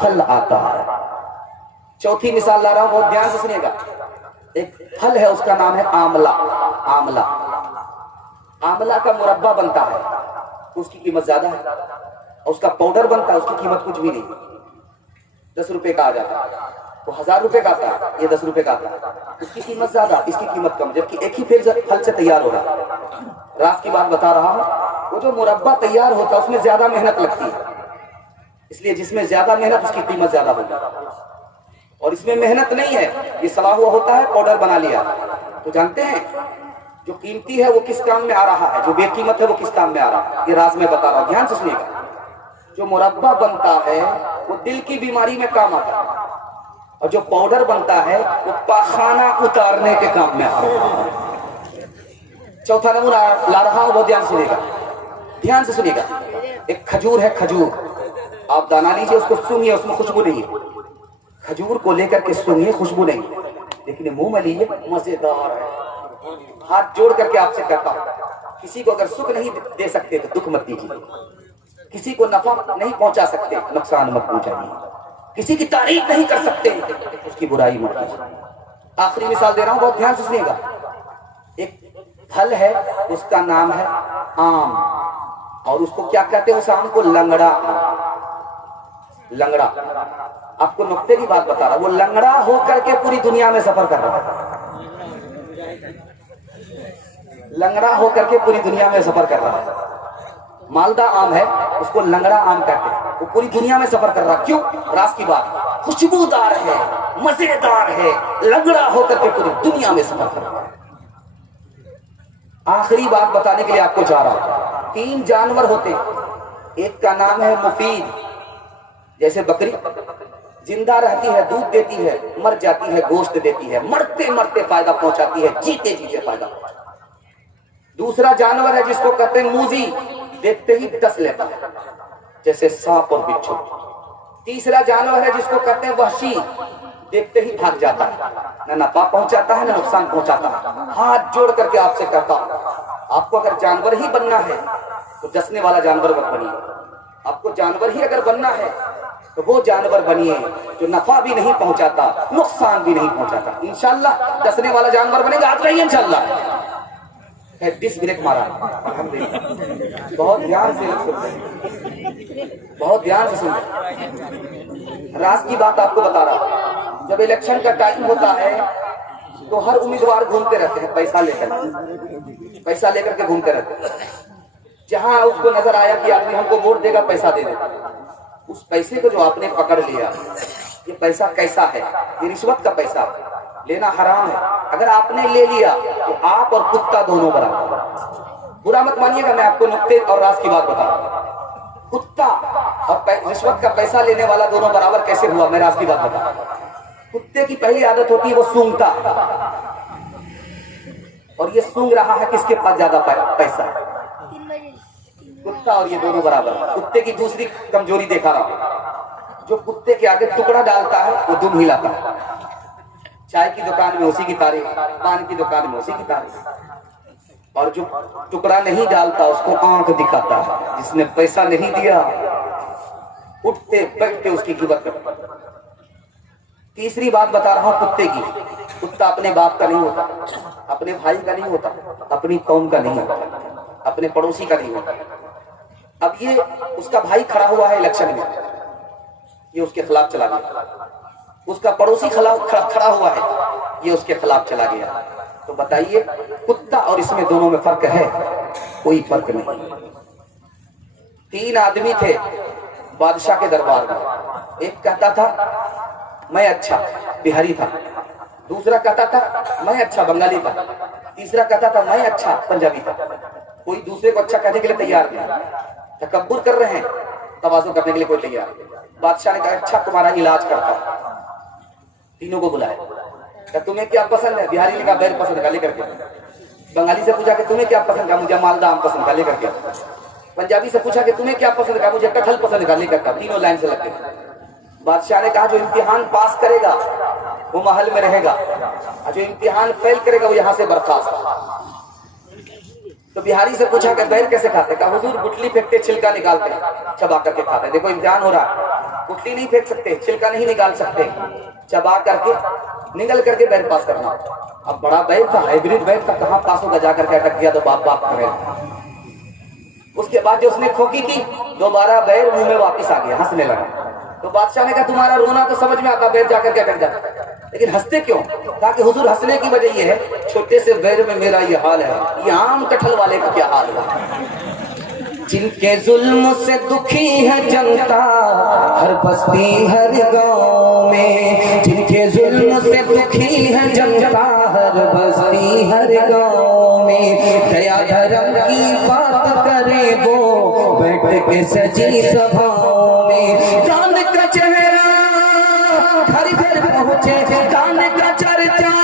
پھل آتا ہے. چوتھی مثال لا رہا ہوں, بہت دھیان سے سنیے گا. ایک پھل ہے, اس کا نام ہے آملہ. آملہ, آملہ کا مربع بنتا ہے, اس کی قیمت زیادہ ہے. اور اس کا پاؤڈر بنتا ہے, اس کی قیمت کچھ بھی نہیں, 10 روپے کا آ جاتا ہے. وہ 1000 روپے کا آتا ہے, یہ 10 روپے کا آتا ہے. اس کی قیمت زیادہ, اس کی قیمت کم, جبکہ ایک ہی پھل سے تیار ہو رہا ہے. راز کی بات بتا رہا ہوں, وہ جو مربع تیار ہوتا ہے اس میں زیادہ محنت لگتی ہے, اس لیے جس میں زیادہ محنت اس کی قیمت زیادہ ہوگی. اور اس میں محنت نہیں ہے, یہ سلا ہوا ہوتا ہے, پاؤڈر بنا لیا. تو جانتے ہیں جو قیمتی ہے وہ کس کام میں آ رہا ہے, جو بے قیمت ہے وہ کس کام میں آ رہا ہے. یہ راز میں بتا رہا ہوں, دھیان سے سنیے گا. جو مربع بنتا ہے وہ دل کی بیماری میں کام آتا ہے, اور جو پاؤڈر بنتا ہے وہ پاخانہ اتارنے کے کام میں آتا ہے. چوتھا نمونہ لا رہا ہوں, بہت دھیان سے سنیے گا, دھیان سے سنیے گا. ایک کھجور ہے, کھجور, آپ دانا لیجئے, اس کو سونگیے, اس میں خوشبو نہیں ہے. کھجور کو لے کر کے سونگیے, خوشبو نہیں, لیکن منہ میں لیجئے, مزیدار ہے. ہاتھ جوڑ کر کے آپ سے کہتا ہوں, کسی کو اگر سکھ نہیں دے سکتے تو دکھ مت دیجیے, کسی کو نفع نہیں پہنچا سکتے نقصان مت پہنچائیے, کسی کی تعریف نہیں کر سکتے اس کی برائی مت کیجیے. آخری مثال دے رہا ہوں, بہت دھیان سے سنیے گا. ایک پھل ہے, اس کا نام ہے آم, اور اس کو کیا کہتے ہیں, اس آم کو لنگڑا. لنگڑا, آپ کو نقطے کی بات بتا رہا, وہ لنگڑا ہو کر کے پوری دنیا میں سفر کر رہا ہے. لنگڑا ہو کر کے پوری دنیا میں سفر کر رہا ہے. مالدہ آم ہے, اس کو لنگڑا آم کہتے ہیں, وہ پوری دنیا میں سفر کر رہا. کیوں؟ راز کی بات, خوشبودار ہے, مزیدار ہے, لنگڑا ہو کر کے پوری دنیا میں سفر کر رہا ہے. آخری بات بتانے کے لیے آپ کو چاہ رہا ہوں. 3 جانور ہوتے ہیں. ایک کا نام ہے مفید، جیسے بکری زندہ رہتی ہے دودھ دیتی ہے، مر جاتی ہے گوشت دیتی ہے، مرتے مرتے فائدہ پہنچاتی ہے، جیتے جیتے فائدہ پہنچاتی ہے. دوسرا جانور ہے جس کو کہتے ہیں موذی، دیکھتے ہی ڈس لیتا ہے جیسے سانپ اور بچھو. تیسرا جانور ہے جس کو کہتے ہیں وحشی، دیکھتے ہی بھاگ جاتا ہے، نہ نفع پہنچاتا ہے نہ نقصان پہنچاتا ہے. ہاتھ جوڑ کر کے آپ سے کہتا ہوں، آپ کو اگر جانور ہی بننا ہے تو ڈسنے والا جانور مت بنیے. آپ کو جانور ہی اگر بننا ہے تو وہ جانور بنیے جو نفع بھی نہیں پہنچاتا نقصان بھی نہیں پہنچاتا. انشاءاللہ ڈسنے والا جانور بنے گا. آپ رہیے انشاءاللہ. ڈس بریک مارا الحمدللہ. بہت دھیان سے سنیں، بہت دھیان سے سنیں. راز کی بات آپ کو بتا رہا ہوں. جب الیکشن کا ٹائم ہوتا ہے تو ہر امیدوار گھومتے رہتے ہیں پیسہ لے کر کے گھومتے رہتے ہیں. جہاں اس کو نظر آیا کہ آدمی ہم کو ووٹ دے گا پیسہ دے دے، اس پیسے کو جو آپ نے پکڑ لیا، یہ پیسہ کیسا ہے؟ یہ رشوت کا پیسہ ہے، لینا حرام ہے. اگر آپ نے لے لیا تو آپ اور کتا دونوں برابر. برا مت مانیے گا، میں آپ کو نقطے اور راز کی بات بتا رہا ہوں. کتا اور رشوت کا پیسہ لینے والا دونوں برابر کیسے ہوا؟ میں راز کی بات بتا رہا ہوں. کتے کی پہلی عادت ہوتی ہے وہ سونگتا، اور یہ سونگ رہا ہے کس کے پاس زیادہ پیسہ ہے. کتا اور یہ دونوں برابر. کتے کی دوسری کمزوری دیکھا رہا، جو کتے کے آگے ٹکڑا ڈالتا ہے وہ دم ہلاتا ہے. چائے کی دکان میں اسی کی تعریف، پان کی دکان میں اسی کی تعریف. اور جو ٹکڑا نہیں ڈالتا اس کو آنکھ دکھاتا ہے. جس نے پیسہ نہیں دیا اٹھتے بیٹھتے اس کی غیبت کرتا. تیسری بات بتا رہا ہوں کتے کی. کتا اپنے باپ کا نہیں ہوتا، اپنے بھائی کا نہیں ہوتا، اپنی قوم کا نہیں ہوتا، اپنے پڑوسی کا نہیں ہوتا. اب یہ اس کا بھائی کھڑا ہوا ہے الیکشن میں، یہ اس کے خلاف چلا گیا. اس کا پڑوسی کھڑا ہوا ہے، یہ اس کے خلاف چلا گیا. تو بتائیے کتا اور اس میں دونوں میں فرق ہے؟ کوئی فرق نہیں. 3 آدمی تھے بادشاہ کے دربار میں. ایک کہتا تھا میں اچھا بہاری تھا، دوسرا کہتا تھا میں اچھا بنگالی تھا، تیسرا کہتا تھا میں اچھا پنجابی تھا. کوئی دوسرے کو اچھا کہنے کے لیے تیار نہیں. تکبر کر رہے ہیں، تواضع کرنے کے لیے کوئی تیار نہیں. بادشاہ نے کہا اچھا تمہارا علاج کرتا ہوں. تینوں کو بلائے. کہ تمہیں کیا پسند ہے؟ بہاری نے کہا بیل پسند ہے، لے کر کے. بنگالی سے پوچھا کہ تمہیں کیا پسند ہے؟ مجھے مالدہ آم پسند ہے، لے کر کے. پنجابی سے پوچھا کہ تمہیں کیا پسند ہے؟ مجھے کٹہل پسند ہے، لے کر کے. تینوں لائن سے لگ گئے. بادشاہ نے کہا جو امتحان پاس کرے گا وہ محل میں رہے گا، اور جو امتحان فیل کرے گا وہ یہاں سے برخاست. تو بہاری سے پوچھا کہ بیل کیسے کھاتے؟ کہا حضور گٹلی پھینکتے چھلکا نکالتے چبا کر کے کھاتے. دیکھو امتحان ہو رہا ہے، گٹلی نہیں پھینک سکتے، چھلکا نہیں نکال سکتے، چبا کر کے نگل کر کے بیل پاس کرنا. اب بڑا بیل تھا، ہائیبریڈ بیل تھا، کہاں پاس ہوگا؟ جا کر کے اٹک گیا تو باپ کرے. اس کے بعد جو اس نے کھوکی کی دوبارہ بیل منہ میں واپس آ گیا، ہنسنے لگا. تو بادشاہ نے کہا تمہارا رونا تو سمجھ میں آتا، بیل جا کر کے اٹک جاتا، لیکن ہنستے کیوں؟ کہا کہ حضور ہنسنے کی وجہ یہ ہے چھوٹے سے بیل میں میرا یہ حال ہے، یہ عام کٹہل والے کا کیا حال ہے. جن کے ظلم سے دکھی ہے جنتا ہر بستی ہر گاؤں میں، جن کے ظلم سے دکھی ہے جنتا ہر بستی ہر گاؤں میں، دیا دھرم کی بات کرے وہ بیٹھ کے سجی سبھاؤں میں. چاند کا چہرہ گھر گھر پہنچے، چاند کا چرچا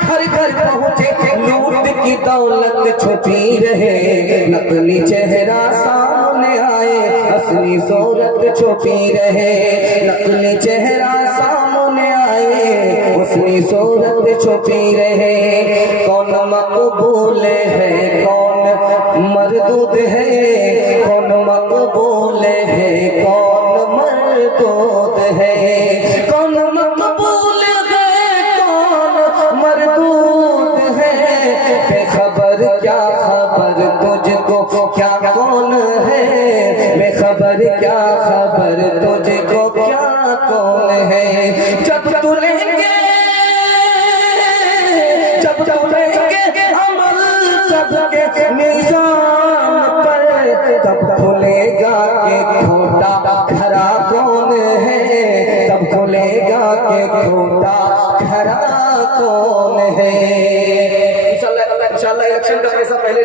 گھر گھر پہنچے، لوٹ کی دولت چھپی رہے، نقلی چہرہ سامنے آئے، اصلی صورت چھپی رہے. نقلی چہرہ سامنے آئے، اصلی صورت چھپی رہے. کون مقبول ہے کون مردود ہے، کون مقبول ہے کون مردود ہے، کون مقبول ہے کون مردود ہے. بے خبر کیا خبر تجھ کو کیا کون ہے، بے خبر کیا خبر تجھ کو کیا کون ہے. جب تو لیں گے عمل سب کے میزان پر، تب کھلے گا کہ کھوٹا کھرا کون ہے، تب کھلے گا کہ کھوٹا کھرا کون ہے. انشاءاللہ الیکشن کا پیسہ پہلے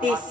30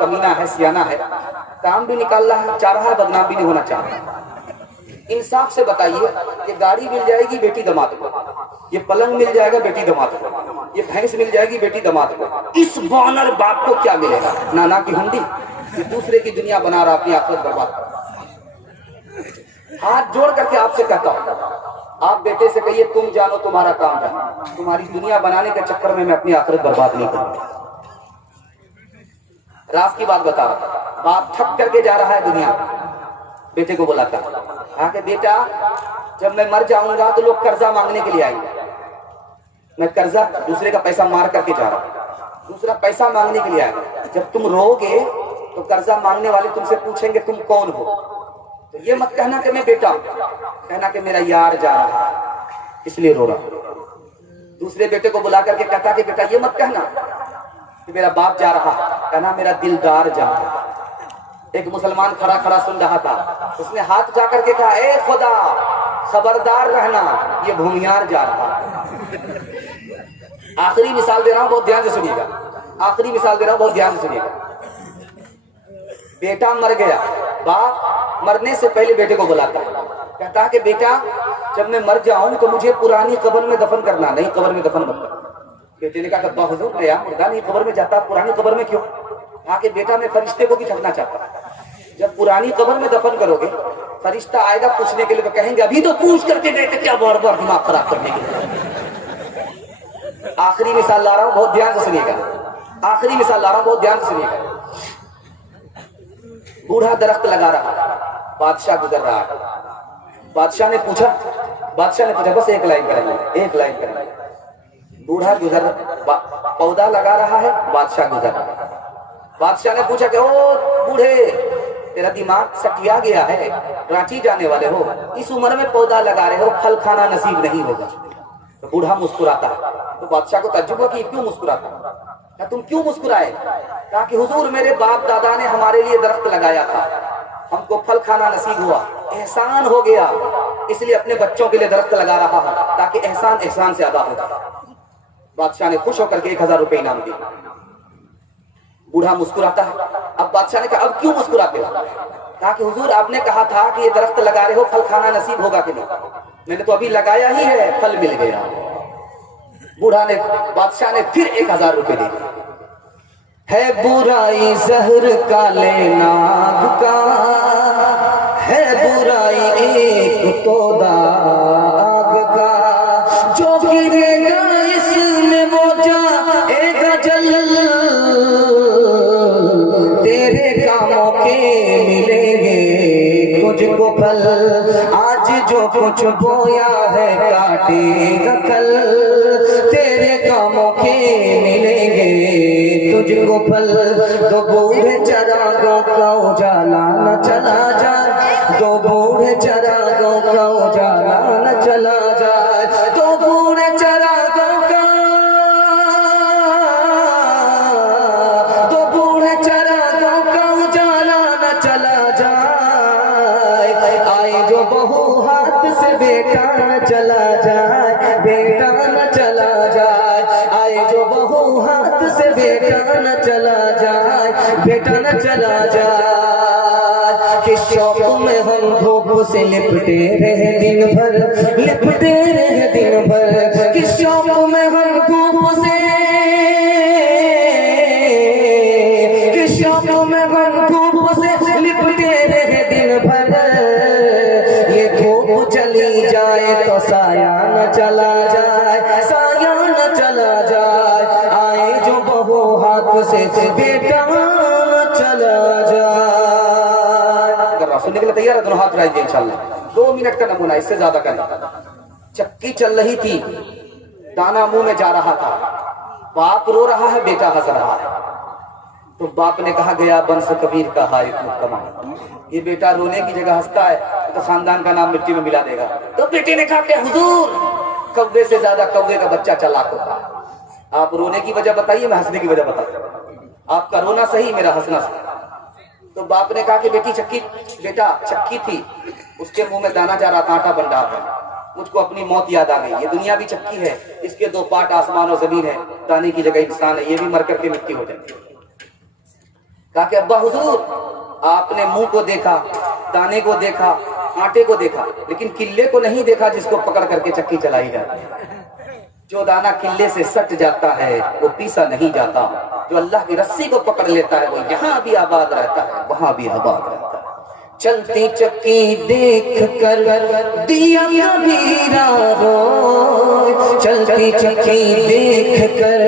کمینہ ہے, سیانہ ہے, کام بھی نکال رہا ہے, چاہ رہا ہے بدنام بھی نہیں ہونا چاہ رہا. انصاف سے بتائیے, یہ گاڑی مل جائے گی بیٹی دماد کو, یہ پلنگ مل جائے گا بیٹی دماد کو, یہ بھینس مل جائے گی بیٹی دماد کو, اس بانر باپ کو کیا ملے گا؟ نانا کی ہنڈی. یہ دوسرے کی دنیا بنا رہا, اپنی آخرت برباد کر رہا. ہاتھ جوڑ کر کے آپ سے کہتا ہوں, آپ بیٹے سے کہیے تم جانو تمہارا کام جانو, تمہاری دنیا بنانے کے چکر میں اپنی آخرت برباد نہیں کروں. راز کی بات بتا رہا, باپ تھک کر کے جا رہا ہے دنیا, بیٹے کو بلاتا ہے, کہا کہ بیٹا جب میں مر جاؤں گا تو لوگ قرضہ مانگنے کے لیے آئیں گے. میں قرضہ دوسرے کا پیسہ مار کر کے جا رہا ہوں, دوسرا پیسہ مانگنے کے لیے آئے گا. جب تم رو گے تو قرضہ مانگنے والے تم سے پوچھیں گے تم کون ہو, تو یہ مت کہنا کہ میں بیٹا ہوں, کہنا کہ میرا یار جا رہا ہے اس لیے رو رہا ہوں. دوسرے بیٹے کو بلا کر کے کہتا کہ بیٹا یہ مت کہنا کہ میرا باپ جا رہا ہے, کہنا میرا دلدار جا رہا ہے. ایک مسلمان کھڑا کھڑا سن رہا تھا, اس نے ہاتھ جا کر کے کہا اے خدا خبردار رہنا یہ بھومیار جا رہا ہے. آخری مثال دے رہا ہوں, بہت دھیان سے سنیے گا, آخری مثال دے رہا ہوں, بہت دھیان سے سنیے گا. بیٹا مر گیا, باپ مرنے سے پہلے بیٹے کو بلاتا, کہتا کہ بیٹا جب میں مر جاؤں تو مجھے پرانی قبر میں دفن کرنا, نہیں قبر میں دفن مت کرنا. بیٹے نے کہا کہ حضور گیا مردہ نہیں قبر میں جاتا, پرانی قبر میں کیوں؟ کہا کہ بیٹا میں فرشتے کو بھی ٹھگنا چاہتا, جب پرانی قبر میں دفن کرو گے فرشتہ آئے گا پوچھنے کے لیے, تو کہیں گے ابھی تو پوچھ کر کے گئے تھے, کیا بار بار دماغ خراب کرنے کے لیے. آخری مثال لا رہا ہوں, بہت دھیان سے سنیے گا, آخری مثال لا رہا ہوں, بہت دھیان سے سنیے گا. بوڑھا درخت لگا رہا, بادشاہ گزر رہا ہے, بادشاہ نے پوچھا بس ایک لائن کریں گے, ایک لائن کریں گے. بوڑھا گزر پودا لگا رہا ہے, بادشاہ گزر رہا ہے. بادشاہ نے پوچھا کہ او بوڑھے تیرا دماغ سٹیا گیا ہے, رانچی جانے والے ہو, اس عمر میں پودا لگا رہے ہو, پھل کھانا نصیب نہیں ہوگا. تو بوڑھا مسکراتا ہے, تو بادشاہ کو تعجب ہوا کہ یہ کیوں مسکراتا ہے, کہ تم کیوں مسکرائے؟ کہا کہ حضور میرے باپ دادا نے ہمارے لیے درخت لگایا تھا, ہم کو پھل کھانا نصیب ہوا, احسان ہو گیا, اس لیے اپنے بچوں کے لیے درخت لگا رہا ہوں تاکہ احسان احسان سے ادا ہو جائے. بادشاہ نے خوش ہو کر کے 1000 روپے انعام دی. بوڑھا مسکراتا ہے. اب بادشاہ نے کہا اب کیوں مسکراتے ہو؟ کہا کہ حضور آپ نے کہا تھا کہ یہ درخت لگا رہے ہو, پھل کھانا نصیب ہوگا کہ نہیں؟ میں نے تو ابھی لگایا ہی ہے, پھل مل گیا. بوڑھا نے بادشاہ نے پھر 1000 روپے دے دیے. ہے برائی زہر کالے ناگ کا, ہے برائی ایک تو داغ کا, جو گرے گا اس میں وہ جائے گا جل, تیرے کاموں کے ملیں گے تجھ کو پھل, آج جو کچھ بویا ہے کاٹے گا کل, تیرے کاموں کے ملیں گے تجھ کو پھل. دو بوڑھے چراغوں کا اجالا نہ چلا جائے, دو بوڑھے چراغوں کا اجالا نہ چلا جائے, دو بوڑھے چراغوں کا, دو بوڑھے چراغوں کا اجالا نہ چلا جائے. آئے جو بہو ہاتھ سے بیٹا نہ چلا جائے, بیٹا نہ چلا جائے, آئے جو بہو ہاتھ سے بیٹا نہ چلا جائے, بیٹا نہ چلا جائے. کہ شوق میں ہم دھوپ سے لپٹے رہے دن بھر, لپٹے رہے دن بھر, کہ شوق میں ہم دھوپ سے, کہ شوق میں ہم دھوپ سے لپٹے رہے دن بھر. یہ دھوپ چلی جائے تو سایہ نہ چلا جائے, سایہ نہ چلا جائے, آئے جو بہو ہاتھ سے بیٹا نہ چلا جائے. اگر سننے کے لیے تیار ہے دونوں ہاتھ رائیں گے انشاءاللہ. 2 منٹ کا نمونہ, اس سے زیادہ کرنا. چکی چل رہی تھی, دانا منہ میں جا رہا تھا, باپ رو رہا ہے, بیٹا ہنس رہا ہے. تو باپ نے کہا گیا بنس کبیر کا ہائے کما, یہ بیٹا رونے کی جگہ ہنستا ہے تو خاندان کا نام مٹی میں ملا دے گا. تو بیٹے نے کہا کہ حضور کوے سے زیادہ کوے کا بچہ چالاک ہوتا ہے, آپ رونے کی وجہ بتائیے, میں ہنسنے کی وجہ بتاؤں, آپ کا رونا صحیح, میرا ہنسنا صحیح. تو باپ نے کہا کہ بیٹا چکی تھی, اس کے منہ میں دانا جا رہا تھا, آٹا بن رہا تھا, مجھ کو اپنی موت یاد آ گئی. یہ دنیا بھی چکی ہے, اس کے 2 پارٹ آسمان اور زمین ہے, دانے کی جگہ انسان ہے, یہ بھی مر کر کے مٹی ہو جائے. کہا کہ ابا حضور آپ نے منہ کو دیکھا، دانے کو دیکھا، آٹے کو دیکھا، لیکن کلے کو نہیں دیکھا جس کو پکڑ کر کے چکی چلائی جاتی ہے۔ جو دانہ کلے سے سٹ جاتا ہے وہ پیسا نہیں جاتا، جو اللہ کی رسی کو پکڑ لیتا ہے وہ یہاں بھی آباد رہتا ہے وہاں بھی آباد رہتا ہے۔ چلتی چکی دیکھ کر دیا کبیرا روئے، چلتی چکی دیکھ کر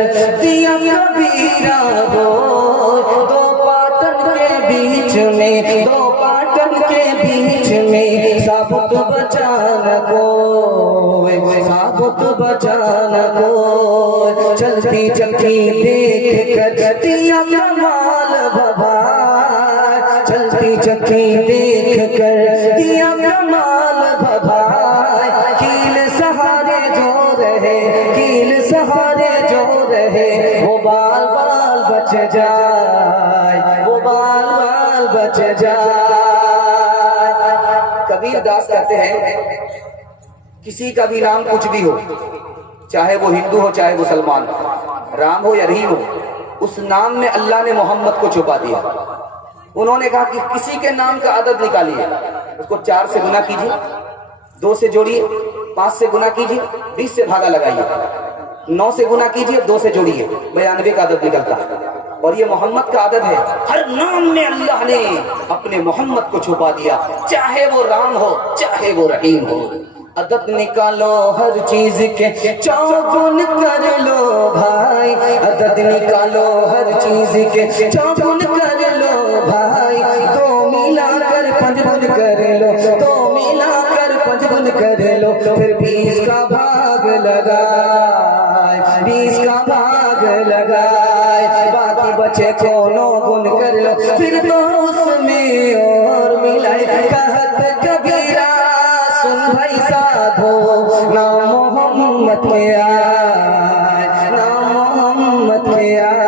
دیا کبیرا روئے، دو پاٹن کے بیچ میں، دو پاٹن کے بیچ میں ثابت بچانا کوئی، ثابت بچانا کوئی، چلتی چکی دیکھ کر دیا کمال بھبھائے، چلتی چکی دیکھ کر دیا کمال بھبھائے، کیل سہارے جو رہے، کیل سہارے جو رہے، وہ بال بال بچ جائے، وہ بال بال بچ جائے۔ کبیر داس کہتے ہیں کسی کا بھی نام کچھ بھی ہو، چاہے وہ ہندو ہو چاہے مسلمان ہو، رام ہو یا رحیم ہو، اس نام میں اللہ نے محمد کو چھپا دیا۔ انہوں نے کہا کہ کسی کے نام کا عدد نکالیے، اس کو 4 سے گنا کیجیے، 2 سے جوڑیے، 5 سے گنا کیجیے، 20 سے بھاگا لگائیے، 9 سے گنا کیجیے، 2 سے جوڑیے، 92 کا عدد نکلتا ہے۔ اور یہ محمد کا عدد ہے، ہر نام میں اللہ نے اپنے محمد کو چھپا دیا، چاہے وہ رام ہو چاہے وہ رحیم ہو۔ عدد نکالو ہر چیز کے چوگن کر لو بھائی، عدد نکالو ہر چیز کے چوگن کر لو بھائی، 2 ملا کر 5 گن کر لو، 2 ملا کر 5 گن کر لو، پھر 20 کا بھاگ لگائے، 20 کا بھاگ لگائے، باقی بچے کو 9 گن کر لو، پھر تو اس میں اور ملائے۔ کہت کبیرہ سن بھائی سادھو، نام محمد کے آئے، نام محمد کے آئے۔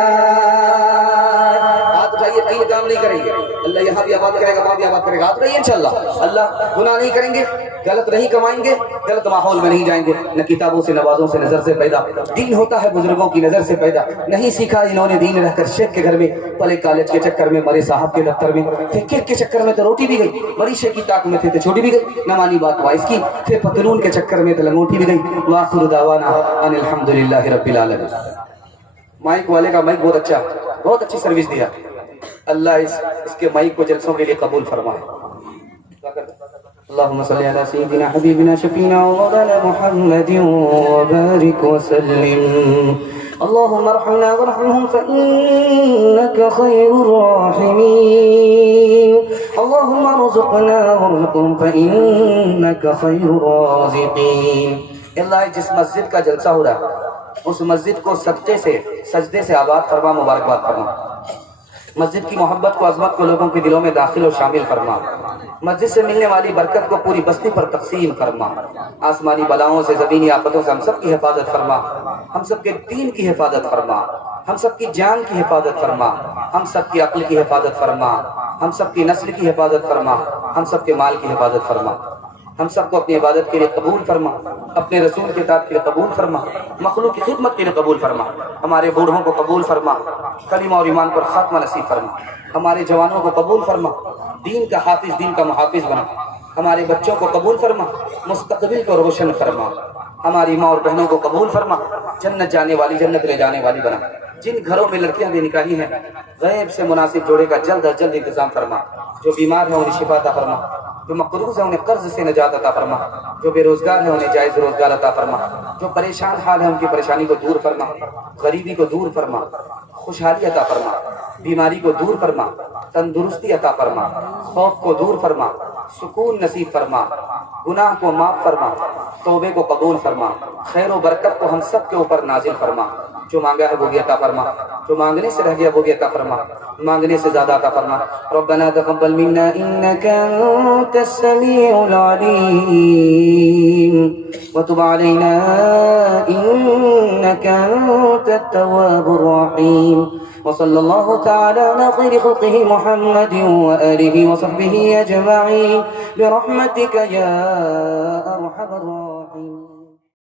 ہاتھ اٹھائیے، کہیں کام نہیں کریں گے، اللہ یہاں بھی آباد کرے گا وہاں بھی آباد کرے گا۔ ہاتھ اٹھائیے انشاءاللہ، اللہ گناہ نہیں کریں گے، غلط نہیں کمائیں گے، غلط ماحول میں نہیں جائیں گے، نہ کتابوں سے نوازوں سے نظر سے پیدا۔ دین ہوتا ہے بزرگوں کی نظر سے پیدا، نہیں سیکھا انہوں نے دین رہ کر شیخ کے گھر میں، پلے کالج کے چکر میں، مرے صاحب کے دفتر میں، پھر کیک کے چکر میں تو روٹی بھی گئی، بڑی شیخ کی طاق میں تھے تو چھوٹی بھی گئی، نہ مانی بات وائس کی، پھر پتلون کے چکر میں تو لنگوٹی بھی گئی۔ وآخر دعوانا ان الحمدللہ رب العالمین۔ مائک والے کا مائک بہت اچھا، بہت اچھی سروس دیا، اللہ اس کے مائک کو جلسوں کے لیے قبول فرمائے۔ اللهم صل على سيدنا حبيبنا شفينا ومولانا محمد وبارك وسلم۔ اللهم ارحمنا وارحمهم فإنك خير الراحمين، اللهم ارزقنا وارزقهم فإنك خير الرازقين۔ اللہ جس مسجد کا جلسہ ہو رہا ہے اس مسجد کو سجدے سے آباد فرما، مبارکباد فرما، مسجد کی محبت کو، عظمت کو لوگوں کے دلوں میں داخل و شامل فرما، مسجد سے ملنے والی برکت کو پوری بستی پر تقسیم فرما، آسمانی بلاؤں سے، زمینی آفتوں سے ہم سب کی حفاظت فرما، ہم سب کے دین کی حفاظت فرما، ہم سب کی جان کی حفاظت فرما، ہم سب کی عقل کی حفاظت فرما، ہم سب کی نسل کی حفاظت فرما، ہم سب کے مال کی حفاظت فرما، ہم سب کو اپنی عبادت کے لیے قبول فرما، اپنے رسول کے اطاعت کے لیے قبول فرما، مخلوق کی خدمت کے لیے قبول فرما، ہمارے بوڑھوں کو قبول فرما، کلمہ اور ایمان پر خاتمہ نصیب فرما، ہمارے جوانوں کو قبول فرما، دین کا حافظ، دین کا محافظ بنا، ہمارے بچوں کو قبول فرما، مستقبل کو روشن فرما، ہماری ماں اور بہنوں کو قبول فرما، جنت جانے والی، جنت لے جانے والی بنا، جن گھروں میں لڑکیاں بے نکاحی ہیں غیب سے مناسب جوڑے کا جلد از جلد انتظام فرما، جو بیمار ہیں انہیں شفا عطا فرما، جو مقروض ہیں انہیں قرض سے نجات عطا فرما، جو بے روزگار ہیں انہیں جائز روزگار عطا فرما، جو پریشان حال ہیں ان کی پریشانی کو دور فرما، غریبی کو دور فرما، خوشحالی عطا فرما، بیماری کو دور فرما، تندرستی عطا فرما، خوف کو دور فرما، سکون نصیب فرما، گناہ کو معاف فرما، توبے کو قبول فرما، خیر و برکت کو ہم سب کے اوپر نازل فرما، جو مانگا ہے وہ بھی عطا فرما، جو مانگنے سے رہ گیا وہ بھی عطا فرما، مانگنے سے زیادہ عطا فرما۔ ربنا تقبل منا انك انت السميع العليم وتب علينا انك انت التواب الرحيم، وصلى الله تعالى على خير خلقه محمد وآله وصحبه أجمعين برحمتك يا أرحم الراحمين۔